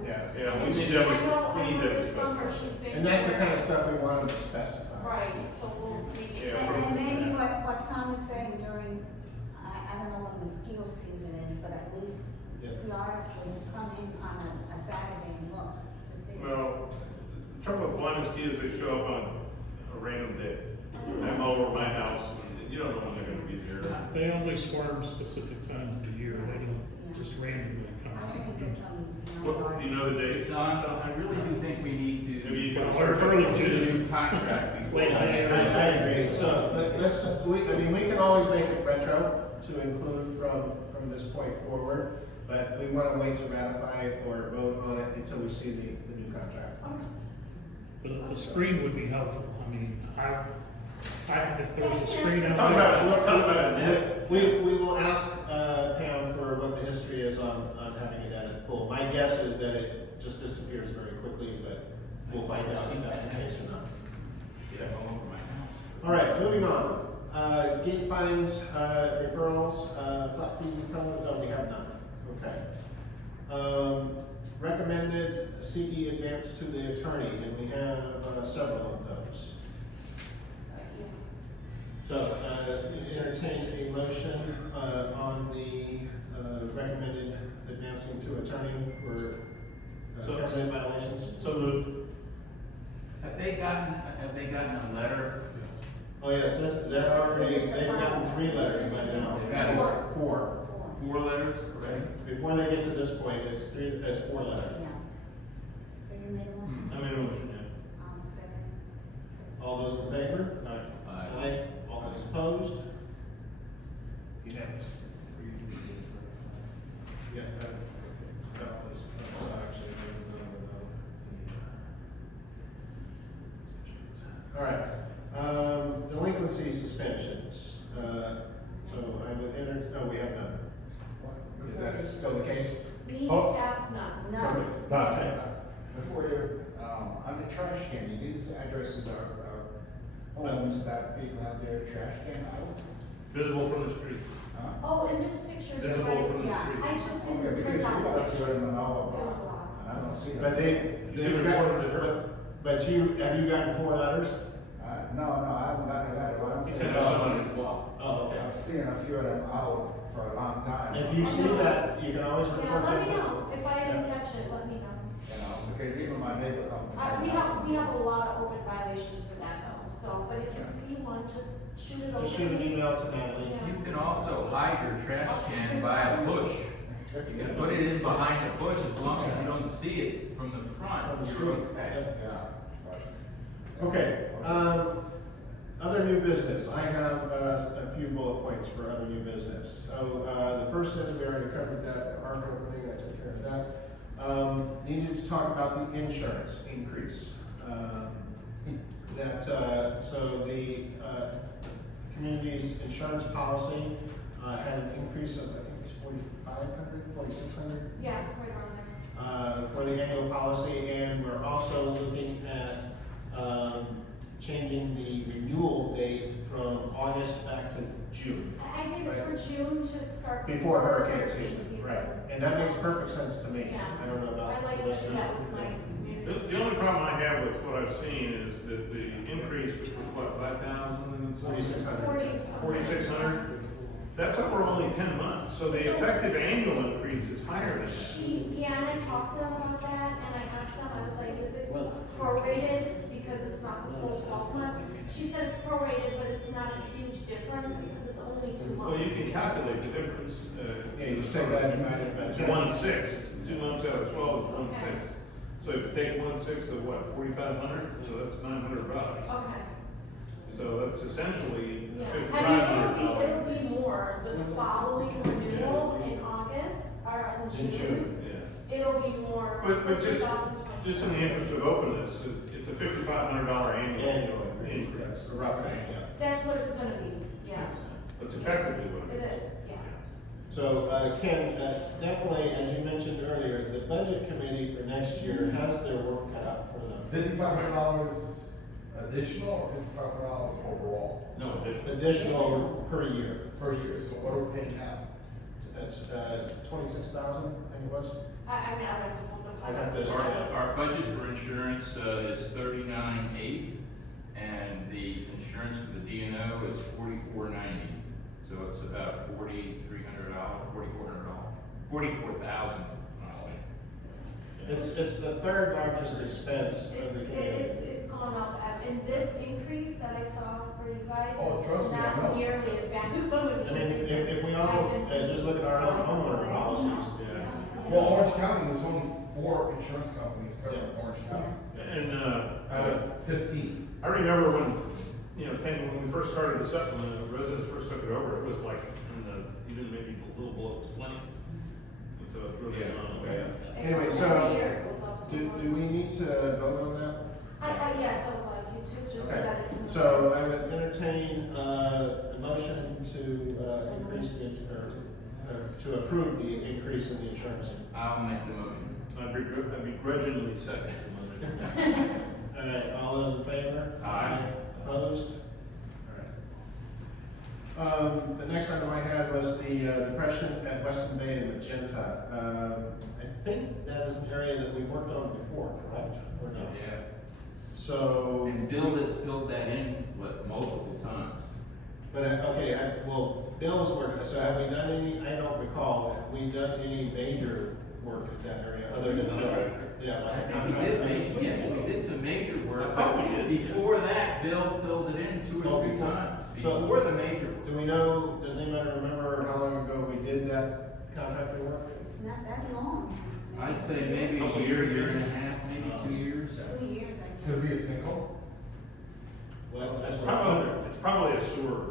Yeah. Yeah, we And need she- that, I know we need that. this summer she's been. And that's the here. kind of stuff we wanted to specify. Right, so we'll make it. Yeah. And maybe what Tom is saying during, I don't know what mosquito season is, but at least Yeah. periodically come in on a Saturday and look to see. Well, the trouble with blind mosquitoes, they show up on a random day. I'm over at my house, and you don't know when they're gonna be there. They only swarm specific times of the year, they don't just randomly come. I think you can tell me. What, do you know the dates? Don, I really do think we need to. Maybe you can. Well, early do June. a new contract before. Wait, I agree, so we can always make it retro to include from this point forward, but we wanna wait to ratify it or vote on it until we see the new contract. But the screen would be helpful, if there was a screen out Talk there. about a net. We will ask, Pam for what the history is on having it at a pool. My guess is that it just disappears very quickly, but we'll find out if that's the case or not. Yeah, all over my house. All right, moving on. Gate fines, referrals, flat fees and penalties, no, we have none. Okay. Recommended CE advance to the attorney, and we have several of those. So, entertain a motion on the recommended advancing to attorney for covenant violations. So moved. Have they gotten a letter? Oh, yes, that already, they've gotten 3 letters by now. They've gotten 4. 4 letters, correct? Before they get to this point, it's 4 letters. Yeah. So you made a motion? I made a motion, yeah. Second. All those in favor? Aye. All those opposed? You have. Yeah, that was, actually, all right, delinquency suspensions, so I would we have none. Is that still the case? We Oh. have none. No. Perfect. Okay. Before you, on the trash can, these addresses are homes that people have their trash can out. Visible from the street. Huh? Oh, and there's pictures, Visible right? from the Yeah, street. I just Okay, didn't because print you out got pictures. to There's them a all, lot. and I don't see them. But You they've didn't got, report them to her? but have you gotten 4 letters? No, I haven't gotten a letter. What I'm He saying sent us some on is, his wall. Oh, I've seen a few of them out for a long time. If you see that, you can always Yeah, report let them me to. know, if I didn't catch it, let me know. Because even my neighbor come to my We house. have a lot of open violations for that though, so, but if you see one, just shoot it over. Just shoot an email to Natalie. Yeah. You can also hide your trash can by a bush. You can put it in behind a bush as long as you don't see it from the front. From the You're street. okay. Yeah. Okay, other new business, I have a few bullet points for other new business. So, the first is, we already covered that, ARC opening, I took care of that. Needed to talk about the insurance increase. So the community's insurance policy had an increase of, I think it's $4,600? Yeah, right around there. For the annual policy, and we're also looking at, changing the renewal date from August back to June. I did it for June to start. Before hurricane season, right, and that makes perfect sense to me. Yeah. I don't know about. I like to do listeners. that with my communities. The only problem I have with what I've seen is that the increase, which was what, 5,000 and something? 4,600. 4,600? That's over only 10 months, so the effective annual increase is higher than that. Yeah, and I talked to them about that, and I asked them, I was like, is it prorated, because it's not the full 12 months? She said it's prorated, but it's not a huge difference, because it's only 2 months. Well, you can calculate the difference. Yeah, you said that divided by It's 10. 1/6, 2 months out of 12 is 1/6. So if you take 1/6 of what, 4,500, so that's $900. Okay. So that's essentially Yeah, $5,500. it'll be more, the following renewal in August, or in In June. Yeah. It'll be more But for just 2020. in the interest of openness, it's a $5,500 annual Annual increase. A rough range, yeah. That's what it's gonna be, yeah, That's effectively what it it is. is, yeah. So, Ken, definitely, as you mentioned earlier, the budget committee for next year has their work cut out for them. $5,500 additional or $5,500 overall? No, additional. Additional per year. Per year, so what are we paying now? That's, 26,000, I think it was. I mean, I would have to pull the I'd have policy. to- Our budget for insurance, is 39,800, and the insurance for the DNO is 4490. So it's about $4,300, $4,400, $44,000, honestly. It's the third largest expense of the community. It's gone up, and this increase that I saw for you guys Oh, trust is me, I know. not nearly as bad as some of the I mean, increases. if we all, just look at our own homeowner policies. Yeah. Well, Orange County, there's only 4 insurance companies covering Orange County And, out of 15. I remember when, when we first started this up, when the residents first took it over, it was like even maybe a little below 20. And so it's really Yeah. gone way up. Anyway, Every so, year it goes up so do much. we need to vote on that? Yes, I would like you to, just so Okay. that it's in the. So I would entertain, a motion to, increase to approve the increase in the insurance. I'll make the motion. I begrudgingly second the motion. All right, all those in favor? Aye. Opposed? All right. The next item I had was the, depression at Westyn Bay and Magenta. I think that is an area that we worked on before, correct? Or no? Yeah. So. And Bill has filled that in multiple times. But, okay, well, Bill's work, so have we done any, I don't recall, have we done any major work at that area other than? Yeah, I like a think we contract. did yes, we did some major work. I thought we did. Before that, Bill filled it in 2 or 3 times, before the major work. Do we know, does anybody remember how long ago we did that contractor work? It's not that long. I'd say maybe a year and a half, maybe 2 years. 2 years, I Could think. it be a single? Well, that's It's what. it's probably a sewer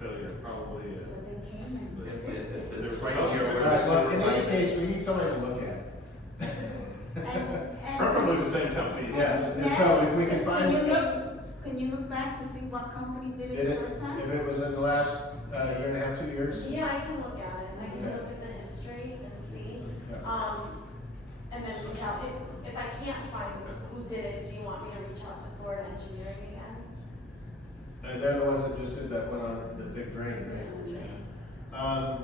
failure, probably. But they came and If fixed it. it's right here All where right, the well, in sewer any pipe case, we need somebody to look at it. Preferably the same company. Yes, and so if we can find. Can you look back to see what company did Did it it, the first time? if it was in the last, year and a half, 2 years? Yeah, I can look at it, and I can Okay. look at the history and see, Yeah. and then reach out, if I can't find who did it, do you want me to reach out to Florida Engineering again? They're the ones that just did that one on the big drain, right?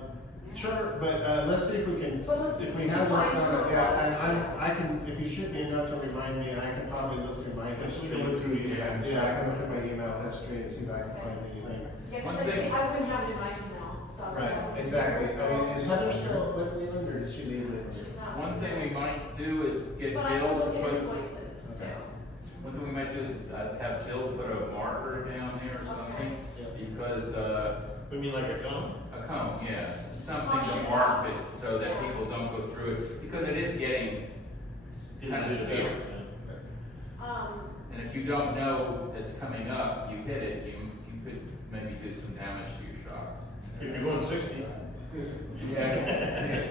Sure, but, let's see if we can, But let's if see we if have we worked find on it, some yeah, of and those. I can, if you shoot me a note to remind me, I can probably look through my We history. can look through the emails. Yeah, I can look at my email history and see if I can find anything. Yeah, One cause thing- I wouldn't have it in my email, so. Right, I wasn't exactly. here, I mean, is so- Heather still with Leland, or did she leave Leland? She's not. One thing we might do is get But I Bill will to look at put, invoices Okay. too. one thing we might do is have Bill put a marker down there or something, because, We mean like a cone? a cone, yeah, something Caution. to mark it so that people don't go through it, because it is getting kind of scary. And if you don't know it's coming up, you hit it, you could maybe do some damage to your shocks. If you're going 60. Yeah,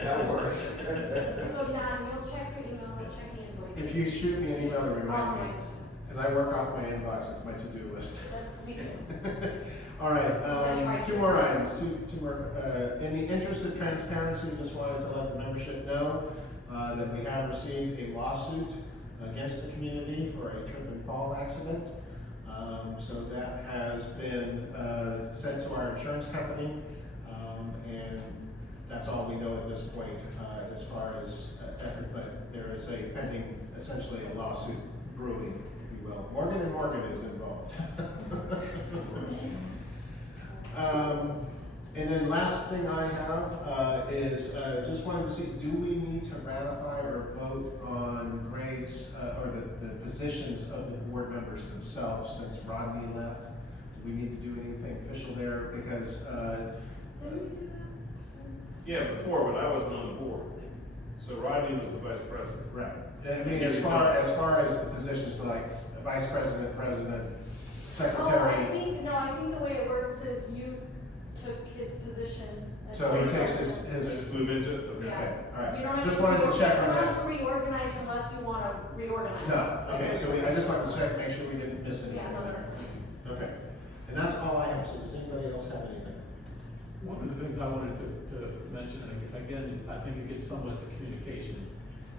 that works. So Don, you'll check your emails, I'll check the invoices. If you shoot me an email to remind me, Alright. because I work off my inbox, it's my to-do list. That's me too. All right, Is that right? two more items, two more. In the interest of transparency, just wanted to let the membership know that we have received a lawsuit against the community for a trip and fall accident. So that has been sent to our insurance company, and that's all we know at this point as far as effort. But there is a pending, essentially a lawsuit brewing, if you will. Morgan and Morgan is involved. And then last thing I have is just wanted to see, do we need to ratify or vote on Greg's or the positions of the board members themselves since Rodney left? Do we need to do anything official there? Because Yeah, before, but I wasn't on the board. So Rodney was the vice president. right. I mean, as far as the positions like vice president, president, secretary. I think the way it works is you took his position. as So he vice takes president. Let's move into it. Okay. Yeah. Okay, all right. You don't have Just to wanted to check on You don't that. have to reorganize unless you wanna reorganize. No, okay, so I just wanted to check, make sure we didn't miss anything. Yeah, no, that's fine. Okay, and that's all I have, so does anybody else have anything? One of the things I wanted to mention, and again, I think it gets somewhat to communication,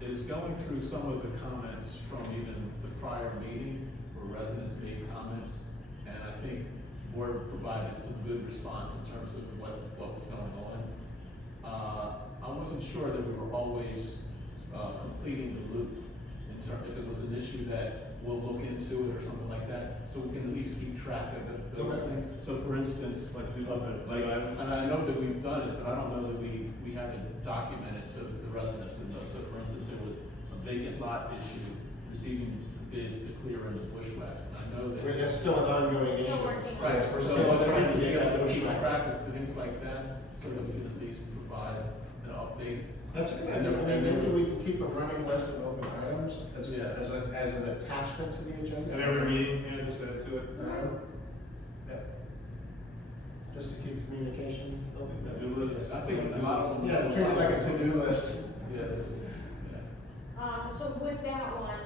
is going through some of the comments from even the prior meeting where residents made comments, and I think the board provided some good response in terms of what was going on. I wasn't sure that we were always completing the loop in terms, if it was an issue that we'll look into it or something like that, so we can at least keep track of those things. So for instance, and I know that we've done it, but I don't know that we haven't documented so that the residents would know. So for instance, there was a vacant lot issue, receiving bids to clear in the bushwhack. I know that. That's still an ongoing issue. Still working on Right, it. we're So still there trying needs to to be get that a keep bushwhack. track of things like that, so that we can at least provide an update. That's good, And I mean, there maybe was- we can keep a running list of open items as Yeah. as an attachment to the agenda. And every meeting, and just add to it. Yeah. Just to keep communication open. Do list. I think a lot of them. Yeah, treat it like a to-do list. Yeah, yeah. So with that one,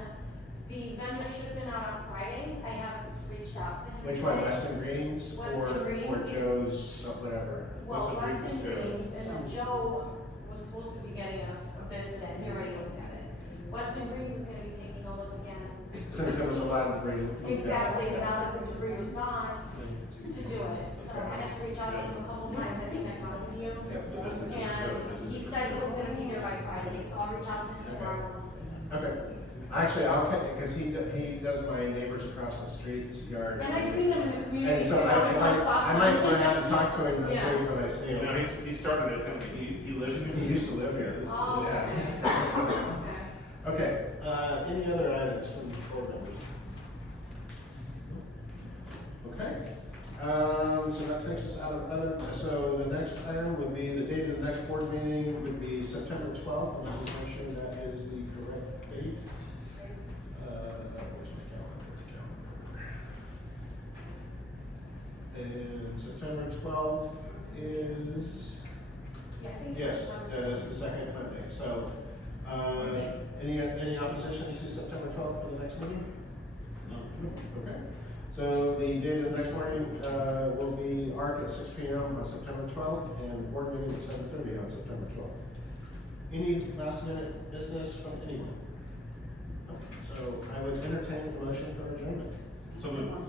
the vendor should have been out on Friday. I haven't reached out to him. Which one, today. Western Greens Western or Greens. Joe's, whatever? Well, Western Western Greens is Joe. Greens, and then Joe was supposed to be getting us a bit of that, he already looked at it. Western Greens is gonna be taking a look again. Since there was a lot of debris. Exactly, now that the debris was gone, to do it. So I had to reach out to him a couple times, I think I found you. And he said he was gonna be there by Friday, so I'll reach out to him tomorrow and see. Okay. Actually, I'll, because he does my neighbors across the street's yard. And I've seen him in the community. And so too. I might run out and talk to him this Yeah. week when I see You know, him. he started that company, he lives here. He used to live here. Oh, Yeah. okay. Okay, any other items from the board members? Okay, so that takes us out of other, so the next item would be, the date of the next board meeting would be September 12th, and I'll just make sure that is the correct date. Where's my calendar? And September 12th is, Yeah, I think yes, it's that is the second Monday, so, any opposition to September 12th for the next meeting? No. Okay, so the date of the next morning, will be ARC at 6 p.m. on September 12th, and board meeting at 7:30 on September 12th. Any last minute business from anyone? No. So I would entertain a motion for adjournment. So moved. All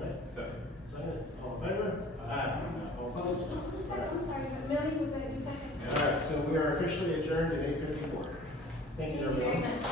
right, Second. second, all in favor? Aye. All opposed? Who said, I'm sorry, Millie, was that your second? All right, so we are officially adjourned at 8:54. Thank you, everyone. Thank you very much.